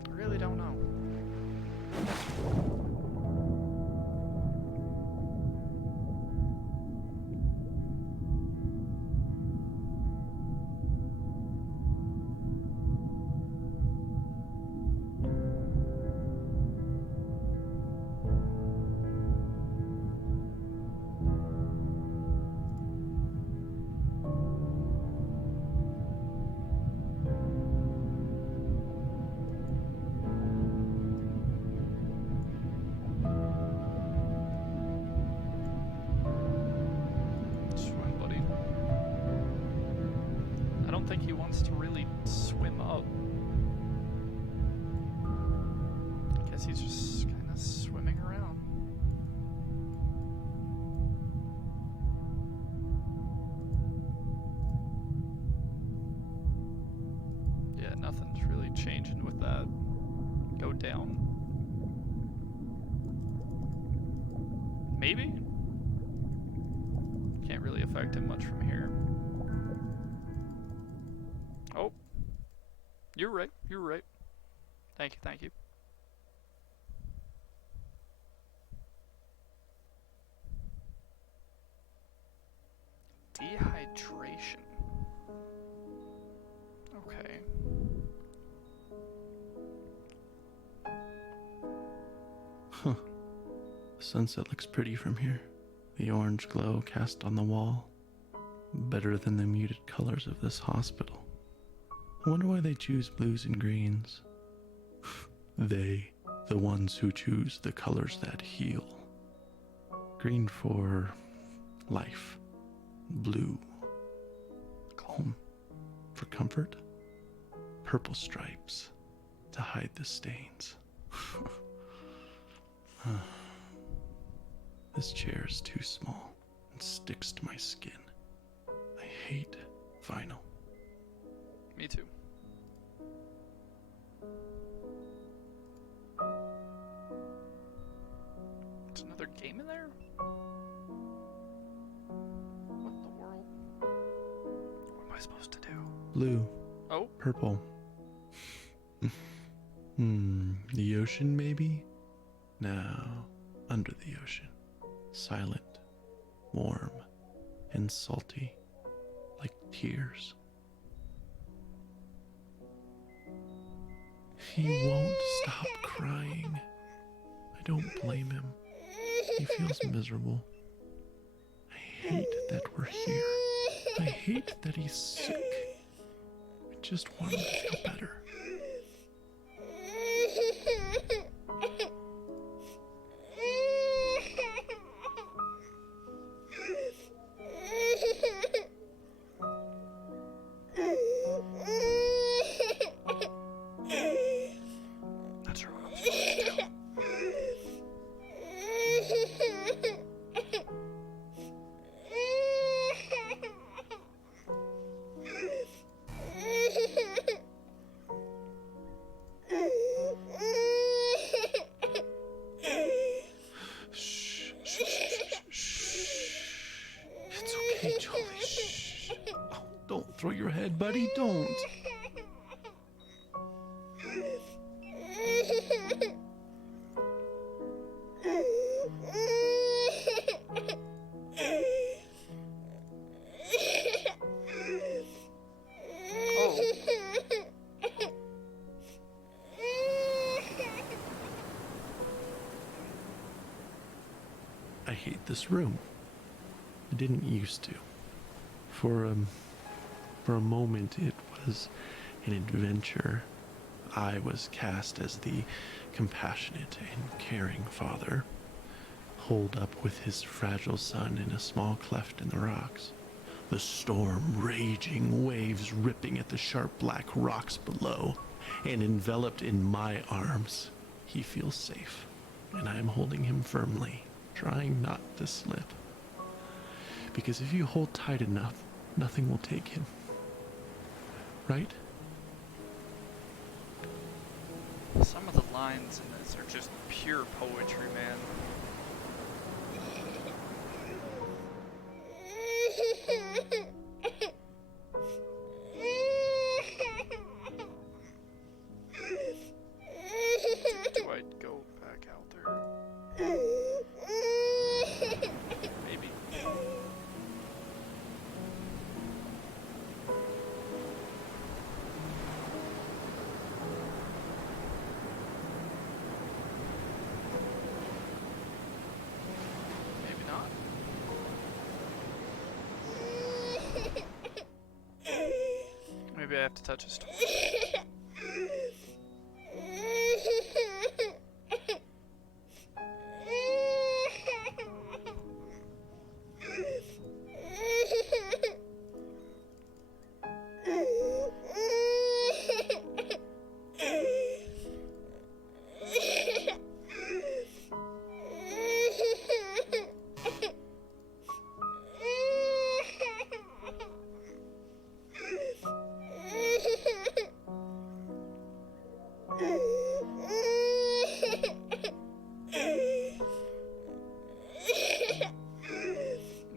I really don't know. Swim, buddy. I don't think he wants to really swim up. I guess he's just kind of swimming around. Yeah, nothing's really changing with that. Go down. Maybe? Can't really affect him much from here. Oh. You're right. You're right. Thank you, thank you. Dehydration. Okay. Huh. The sunset looks pretty from here. The orange glow cast on the wall. Better than the muted colors of this hospital. I wonder why they choose blues and greens. They, the ones who choose the colors that heal. Green for life. Blue. Calm. For comfort. Purple stripes to hide the stains. This chair is too small and sticks to my skin. I hate vinyl. Me too. There's another game in there? What the world? What am I supposed to do? Blue. Oh. Purple. The ocean maybe? No, under the ocean. Silent, warm, and salty, like tears. He won't stop crying. I don't blame him. He feels miserable. I hate that we're here. I hate that he's sick. I just want him to feel better. Not sure what I'm supposed to do. It's okay, Jolie. Shh. Oh, don't throw your head, buddy. Don't. I hate this room. I didn't used to. For a moment, it was an adventure. I was cast as the compassionate and caring father, holed up with his fragile son in a small cleft in the rocks. The storm raging, waves ripping at the sharp black rocks below, and enveloped in my arms, he feels safe, and I am holding him firmly, trying not to slip. Because if you hold tight enough, nothing will take him. right? Some of the lines in this are just pure poetry, man. Do I go back out there? Maybe. Maybe not. Maybe I have to touch his toes.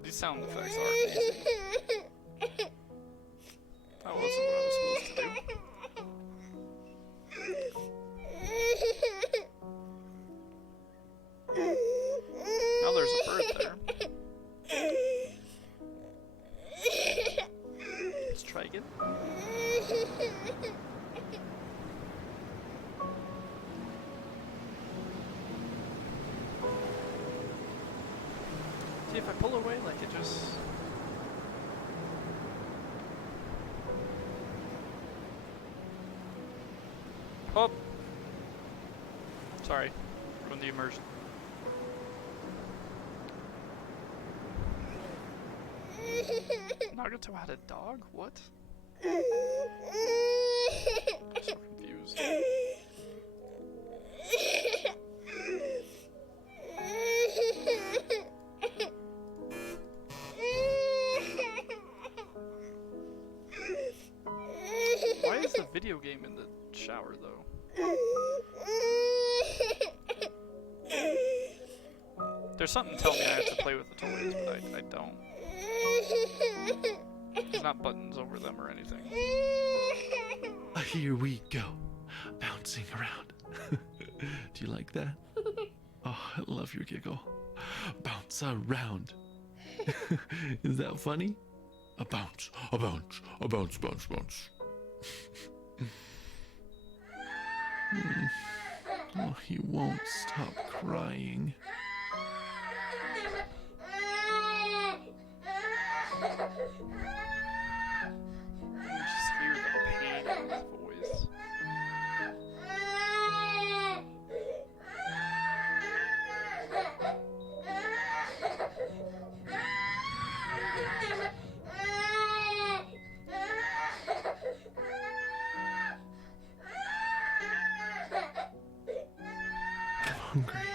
These sound effects are amazing. That wasn't what I was supposed to do. Now there's a bird there. Let's try again. See, if I pull away, like, it just... Oh! Sorry. Ruined the immersion. Nagato had a dog? What? I'm so confused. Why is the video game in the shower, though? There's something telling me I have to play with the toys, but I don't. There's not buttons over them or anything. Here we go, bouncing around. Do you like that? Oh, I love your giggle. Bounce around. Is that funny? A bounce, a bounce, a bounce, bounce, bounce. Oh, he won't stop crying. You just hear the pain in his voice. I'm hungry.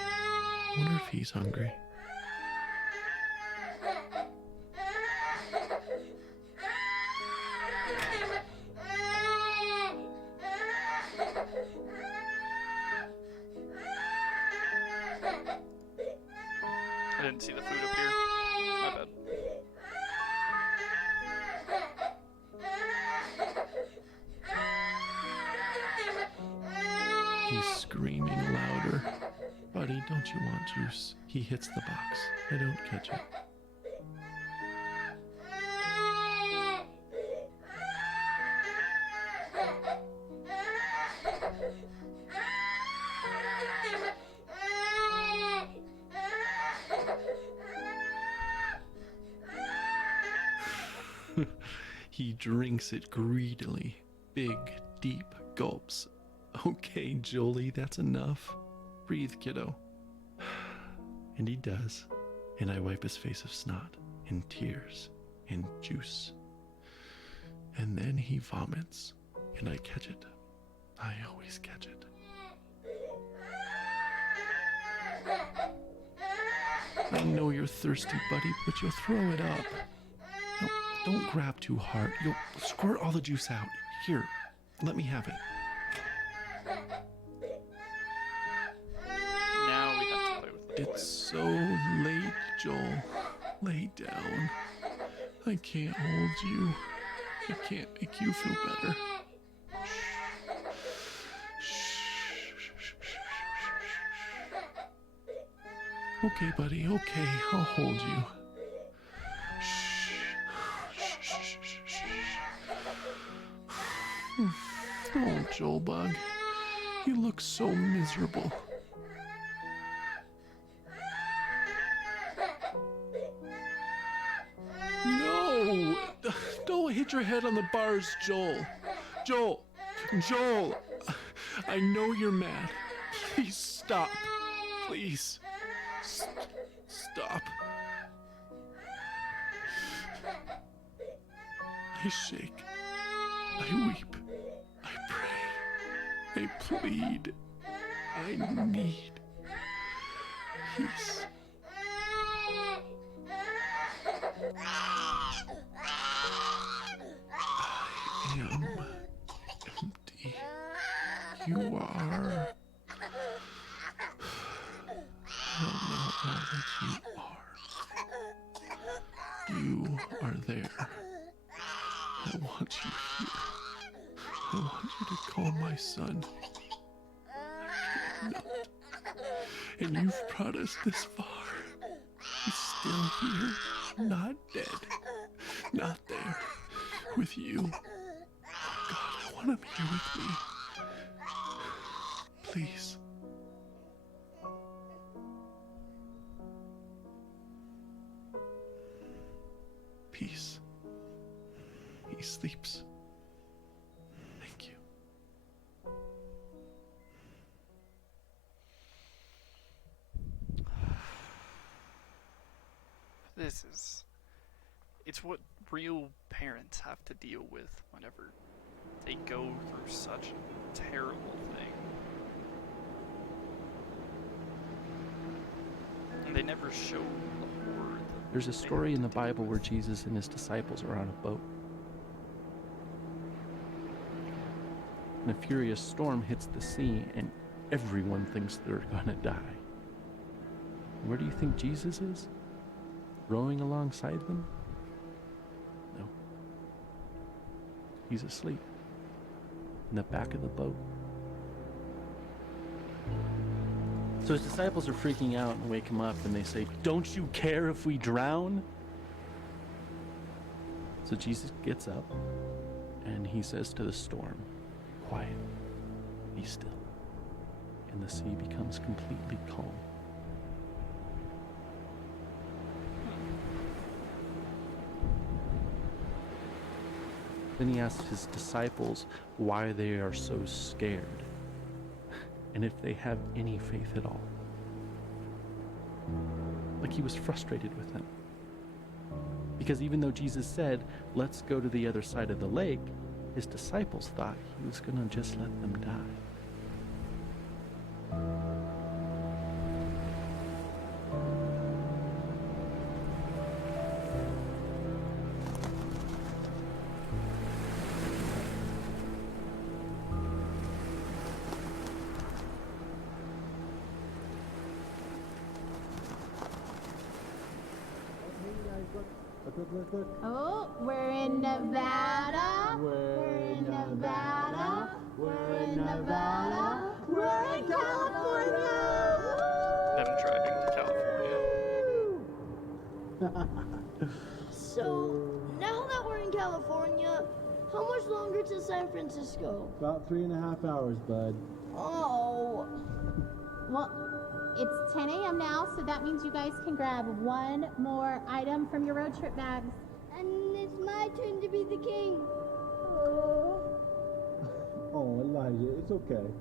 I wonder if he's hungry. I didn't see the food up here. My bad. He's screaming louder. Buddy, don't you want juice? He hits the box. I don't catch it. He drinks it greedily. Big, deep gulps. Okay, Jolie, that's enough. Breathe, kiddo. And he does. And I wipe his face of snot, and tears, and juice. And then he vomits, and I catch it. I always catch it. I know you're thirsty, buddy, but you'll throw it up. No, Don't grab too hard. You'll squirt all the juice out. Here, let me have it. Now we have to play with the toy. It's so late, Joel. Lay down. I can't hold you. I can't make you feel better. Okay, buddy, okay, I'll hold you. Oh, Joel Bug, you look so miserable. No! Don't hit your head on the bars, Joel. Joel! I know you're mad. Please stop. Please. Stop. I shake. I weep. I pray. I plead. I need peace. I am empty. You are. I don't know all that you are. You are there. I want you here. I want you to call my son. I cannot. And you've brought us this far. He's still here, not dead, not there, with you. Oh God, I want him here with me. Please. Peace. He sleeps. Thank you. It's what real parents have to deal with whenever they go through such a terrible thing. And they never show the horror. There's a story in the Bible where Jesus and his disciples are on a boat. And a furious storm hits the sea, and everyone thinks they're gonna die. Where do you think Jesus is? Rowing alongside them? No. He's asleep in the back of the boat. So his disciples are freaking out and wake him up, and they say, "Don't you care if we drown?" So Jesus gets up and he says to the storm, "Quiet, be still." And the sea becomes completely calm. Then he asks his disciples why they are so scared and if they have any faith at all. Like he was frustrated with them. Because even though Jesus said, "Let's go to the other side of the lake," his disciples thought he was going to just let them die. Oh, we're in Nevada. We're in Nevada. We're in Nevada. We're in California. Them driving to California. So, now that we're in California, how much longer to San Francisco? About 3.5 hours, bud. Oh. Well, it's 10 a.m. now, so that means you guys can grab one more item from your road trip bags. And it's my turn to be the king. Oh, Elijah, it's okay.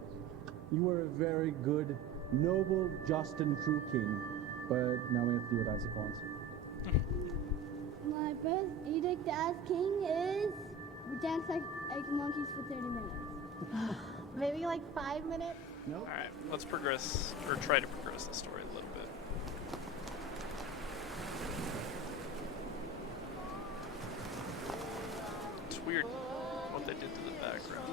You were a very good, noble, just, and true king. But now we have to do what Isaac wants. My first edict as king is we dance like monkeys for 30 minutes. Maybe like 5 minutes? Nope. Alright, let's progress, or try to progress the story a little bit. weird what they did to the background.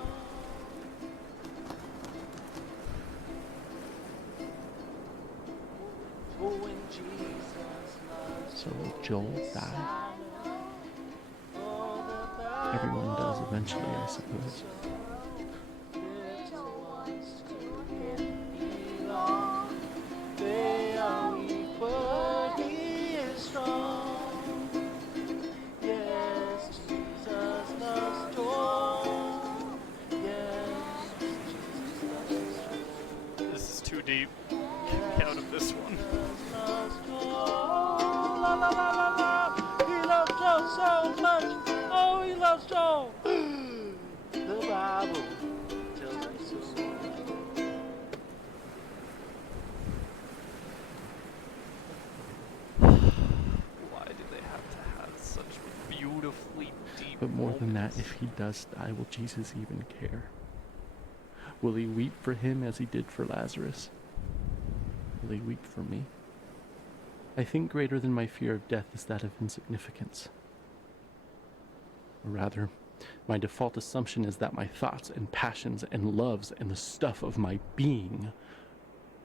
So will Joel die? Everyone does eventually, I suppose. They are weak, but he is strong. Yes, Jesus loves Joel. Yes, Jesus loves Joel. This is too deep. Get me out of this one. La la la la la. He loves Joel so much. Oh, he loves Joel. The Bible tells me so. Why do they have to have such beautifully deep But more than that, moments? if he does die, will Jesus even care? Will he weep for him as he did for Lazarus? Will he weep for me? I think greater than my fear of death is that of insignificance. Or rather, my default assumption is that my thoughts and passions and loves and the stuff of my being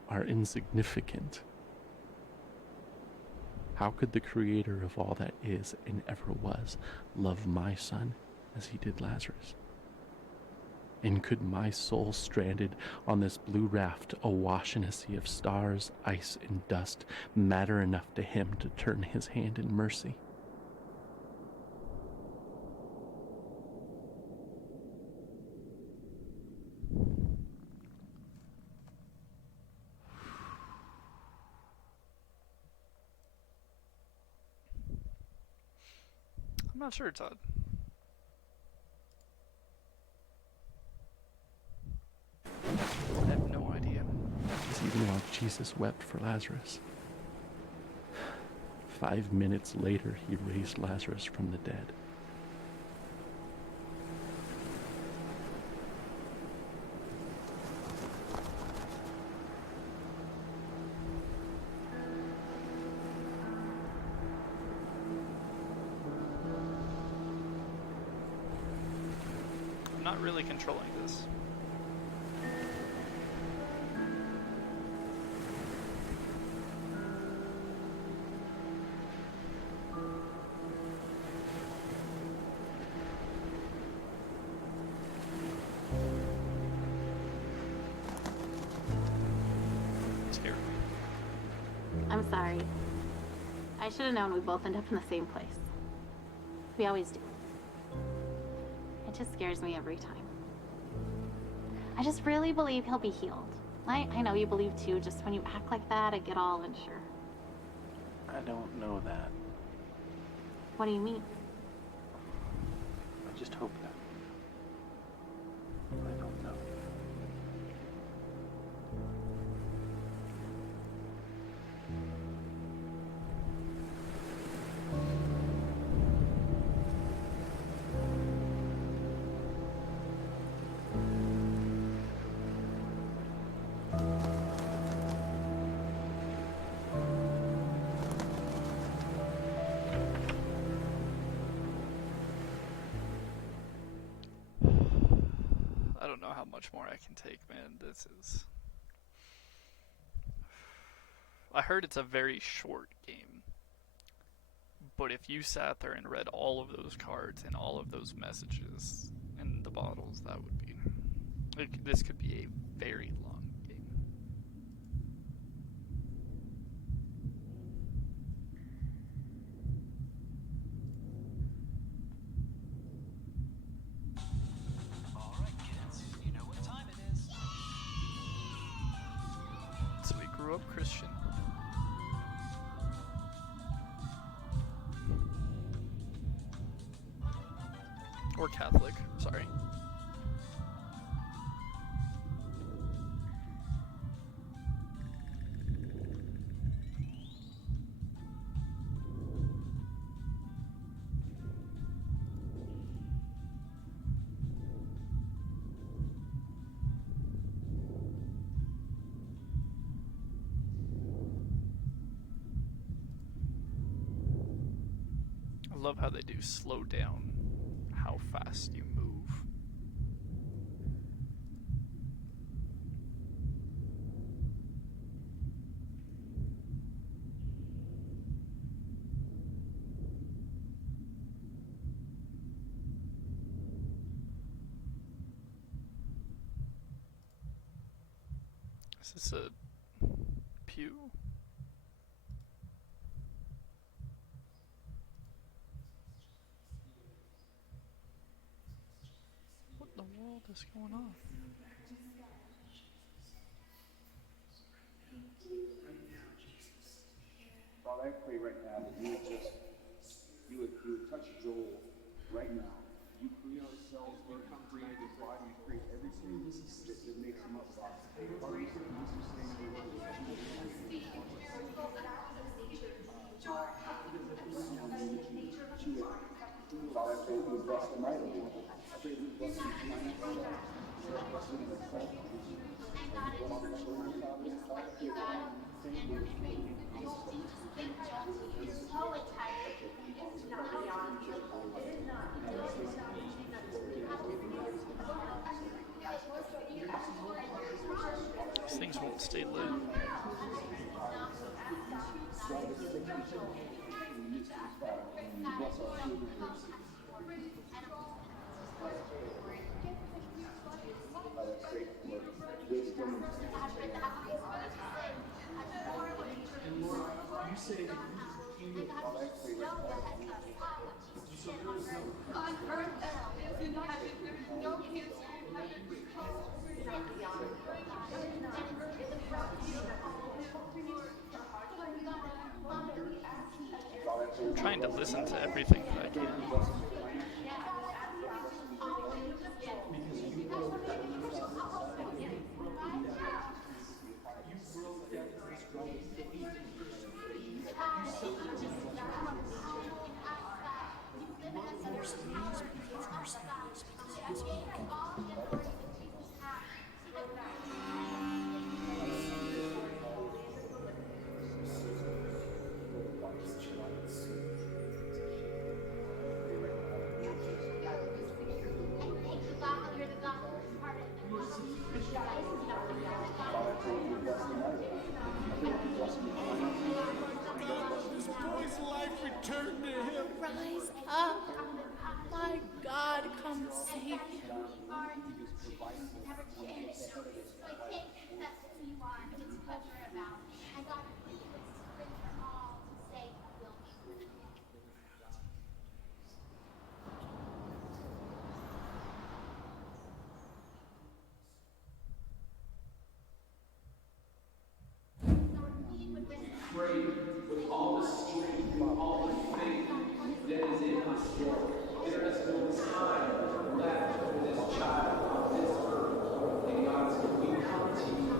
are insignificant. How could the creator of all that is and ever was love my son as he did Lazarus? And could my soul stranded on this blue raft awash in a sea of stars, ice, and dust matter enough to him to turn his hand in mercy? I'm not sure, Todd. I have no idea. Because even while Jesus wept for Lazarus, 5 minutes later he raised Lazarus from the dead. I'm not really controlling this. Terrible. I'm sorry. I should have known we'd both end up in the same place. We always do. It just scares me every time. I just really believe he'll be healed. I know you believe too, just when you act like that, I get all unsure. I don't know that. What do you mean? I just hope that. I don't know. I don't know how much more I can take, man. This is... I heard it's a very short game. But if you sat there and read all of those cards and all of those messages in the bottles, that would be... This could be a very long game. So we grew up Christian. Or Catholic, sorry. I love how they do slow down how how fast you move. Is this a pew? What in the world is going on? Father, I pray right now that you would just, you would touch Joel right now. You create our cells, you create his body, you create everything that makes him up, God. Father, you said in this is saying your word that you Father, I pray that you would bless him mightily. I pray that you would bless him financially. Bless him in his health. Bless his children, Father. Father, I pray that thank you for These things won't stay lit. And Lord, you say that you came with all that so there is no On earth as it is in heaven, there's no cancer in heaven because I'm trying to listen to everything, but I can't. This boy's life returned to him. Rise up. My God, come save him. pray with all the strength, with all the faith that is in us, Lord. There is no time left for this child on this earth. And God, we come to you,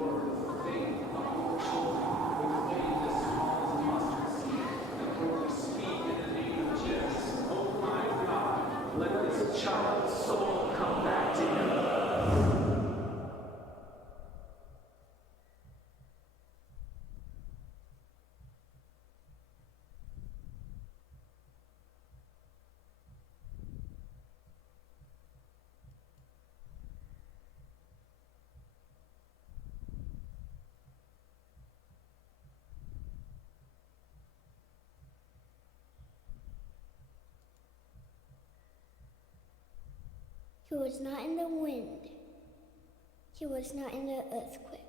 Lord, with faith of your children, with faith as small as a mustard seed. And Lord, we speak in the name of Jesus. Oh my God, let this child's soul come back to him. He was not in the wind. He was not in the earthquake.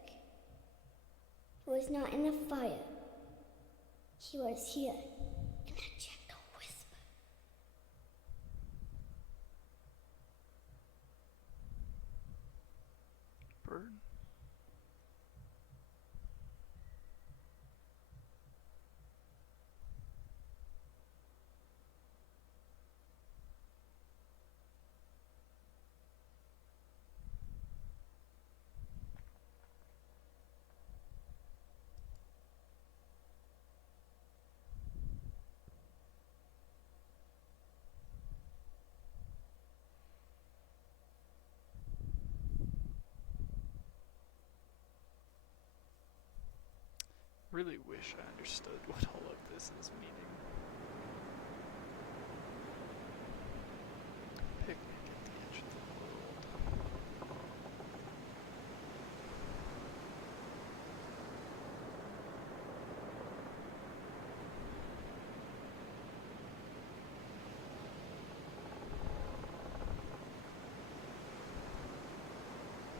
He was not in the fire. He was here in a gentle whisper. Bird. Really wish I understood what all of this is meaning.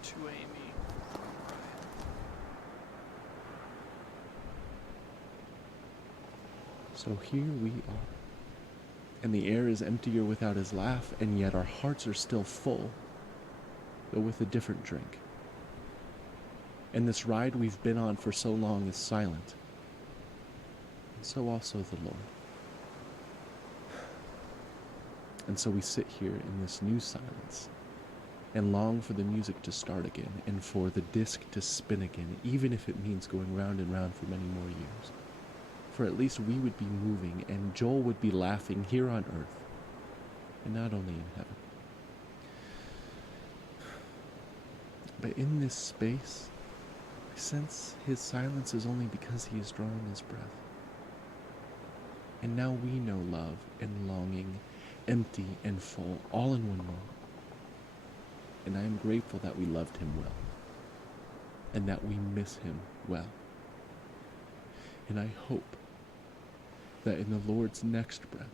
to Amy. So here we are. And the air is emptier without his laugh, and yet our hearts are still full, though with a different drink. And this ride we've been on for so long is silent, and so also the Lord. And so we sit here in this new silence, and long for the music to start again, and for the disc to spin again, even if it means going round and round for many more years. For at least we would be moving, and Joel would be laughing here on earth, and not only in heaven. But in this space, I sense his silence is only because he is drawing his breath. And now we know love and longing, empty and full, all in one moment. And I am grateful that we loved him well, and that we miss him well. And I hope that in the Lord's next breath,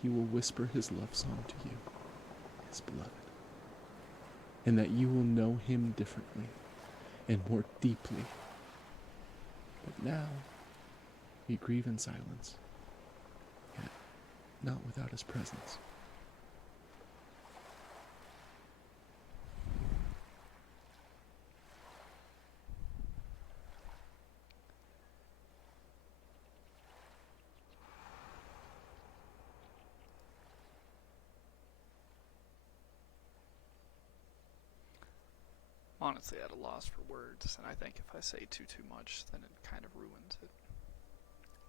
he will whisper his love song to you, his beloved, and that you will know him differently and more deeply. But now, we grieve in silence, yet not without his presence. Honestly, at a loss for words, and I think if I say too much, then it kind of ruins it.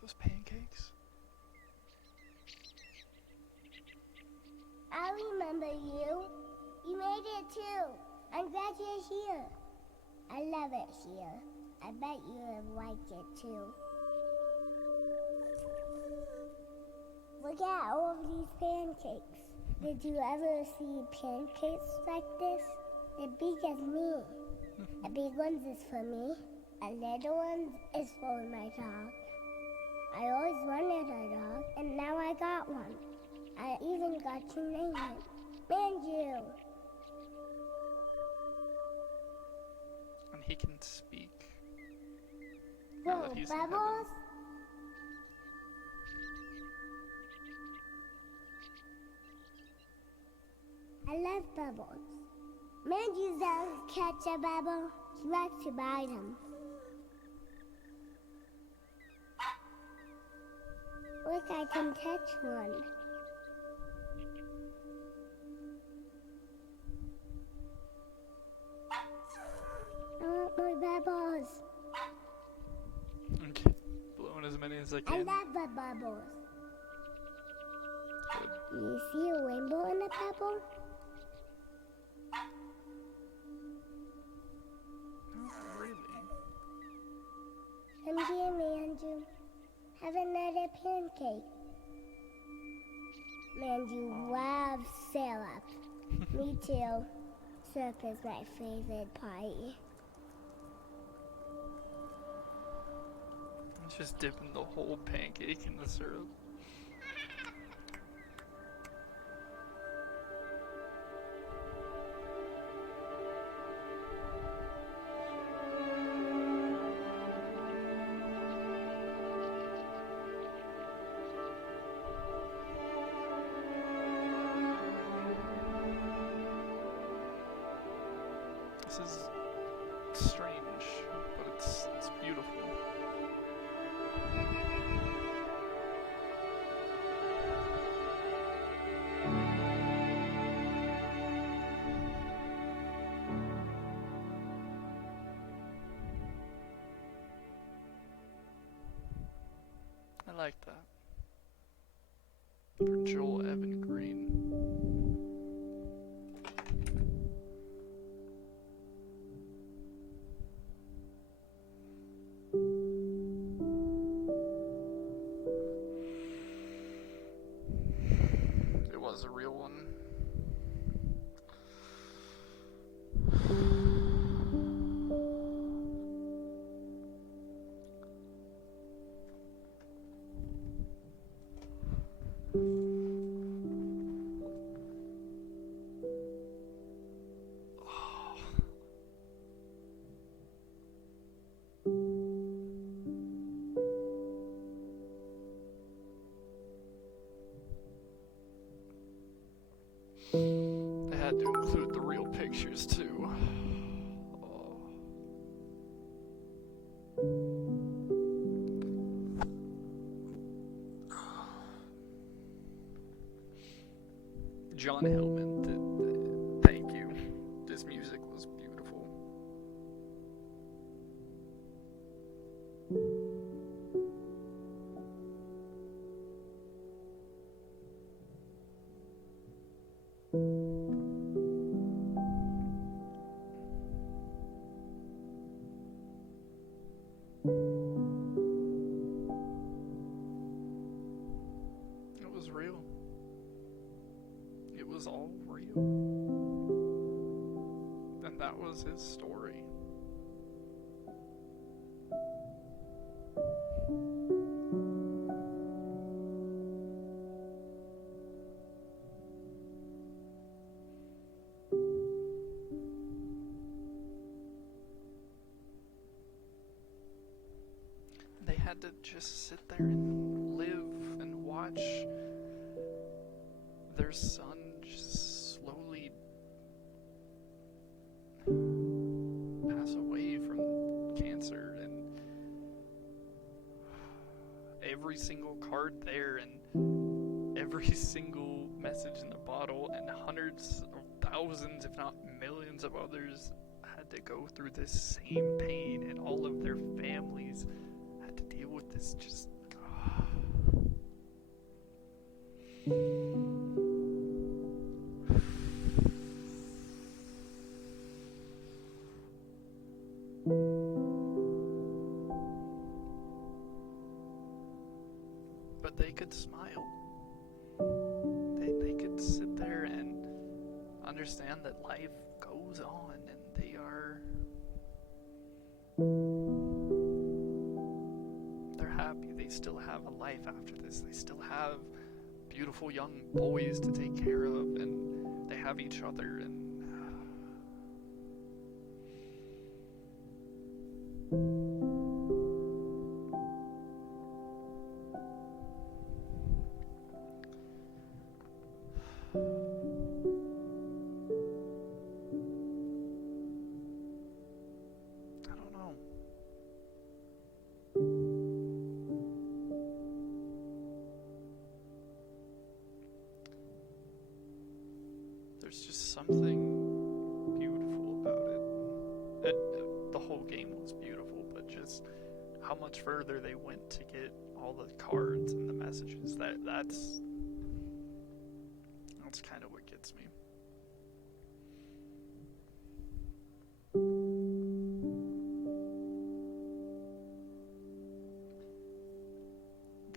Those pancakes. I remember you. You made it too. I'm glad you're here. I love it here. I bet you have liked it too. Look at all of these pancakes. Did you ever see pancakes like this? They're big as me. A big one is for me. A little one is for my dog. I always wanted a dog, and now I got one. I even got to name him Manju. And he can speak. Now Whoa, that he's in Bubbles? heaven. I love Bubbles. Manju doesn't catch a bubble. He likes to bite them. Look, I can catch one. I want more bubbles. Okay, blowing as many as I I can. love the bubbles. Do you see a rainbow in the bubble? Not really. Come here, Manju. Have another pancake. Manju loves syrup. Me too. Syrup is my favorite part. I'm just dipping the whole pancake in the syrup. This is strange, but it's beautiful. I like that. For Joel Evan Green. It was a real one. They had to include the real pictures too. Oh. John Hillman, thank you. This music was beautiful. It was real. It was all real. And that was his story. They had to just sit there and live and watch their son just slowly pass away from cancer, and every single card there and every single message in the bottle, and hundreds or thousands, if not millions of others had to go through this same pain, and all of their families had to deal with this just but they could smile. They could sit there and understand that life goes on, and they're happy. They still have a life after this. They still have beautiful young boys to take care of, and they have each other, and I don't know. There's just something beautiful about it. The whole game was beautiful, but just how much further they went to get all the cards and the messages, that's kind of what gets me.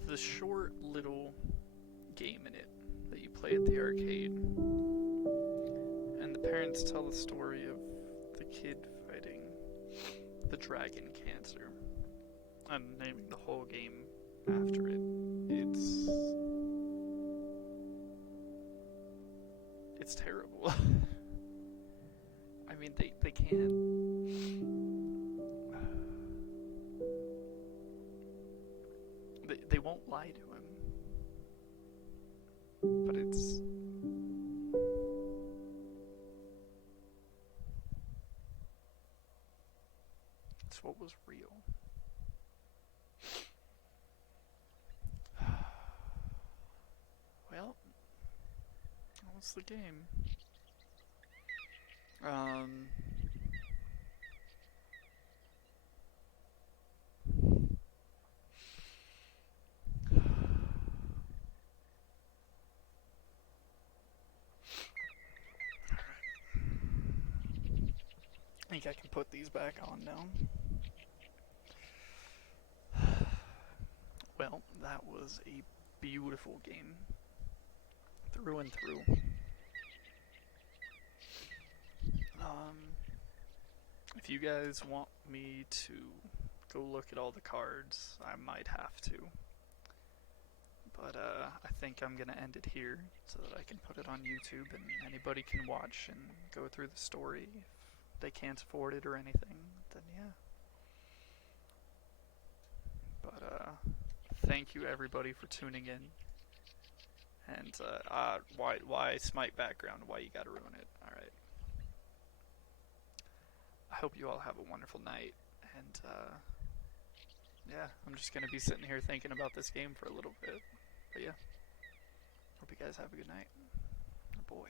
The short little game in it that you play at the arcade, and the parents tell the story of the kid fighting the dragon cancer and naming the whole game after it. It's terrible. I mean, they can't. They won't lie to him. But it's what was real. Well, that was the game. I think I can put these back on now. Well, that was a beautiful game. Through and through. If you guys want me to go look at all the cards, I might have to. But I think I'm gonna end it here so that I can put it on YouTube and anybody can watch and go through the story. If they can't afford it or anything, then yeah. But thank you everybody for tuning in, And why Smite background? Why you gotta ruin it? All right. I hope you all have a wonderful night. And yeah, I'm just gonna be sitting here thinking about this game for a little bit. But yeah, hope you guys have a good night. Oh boy.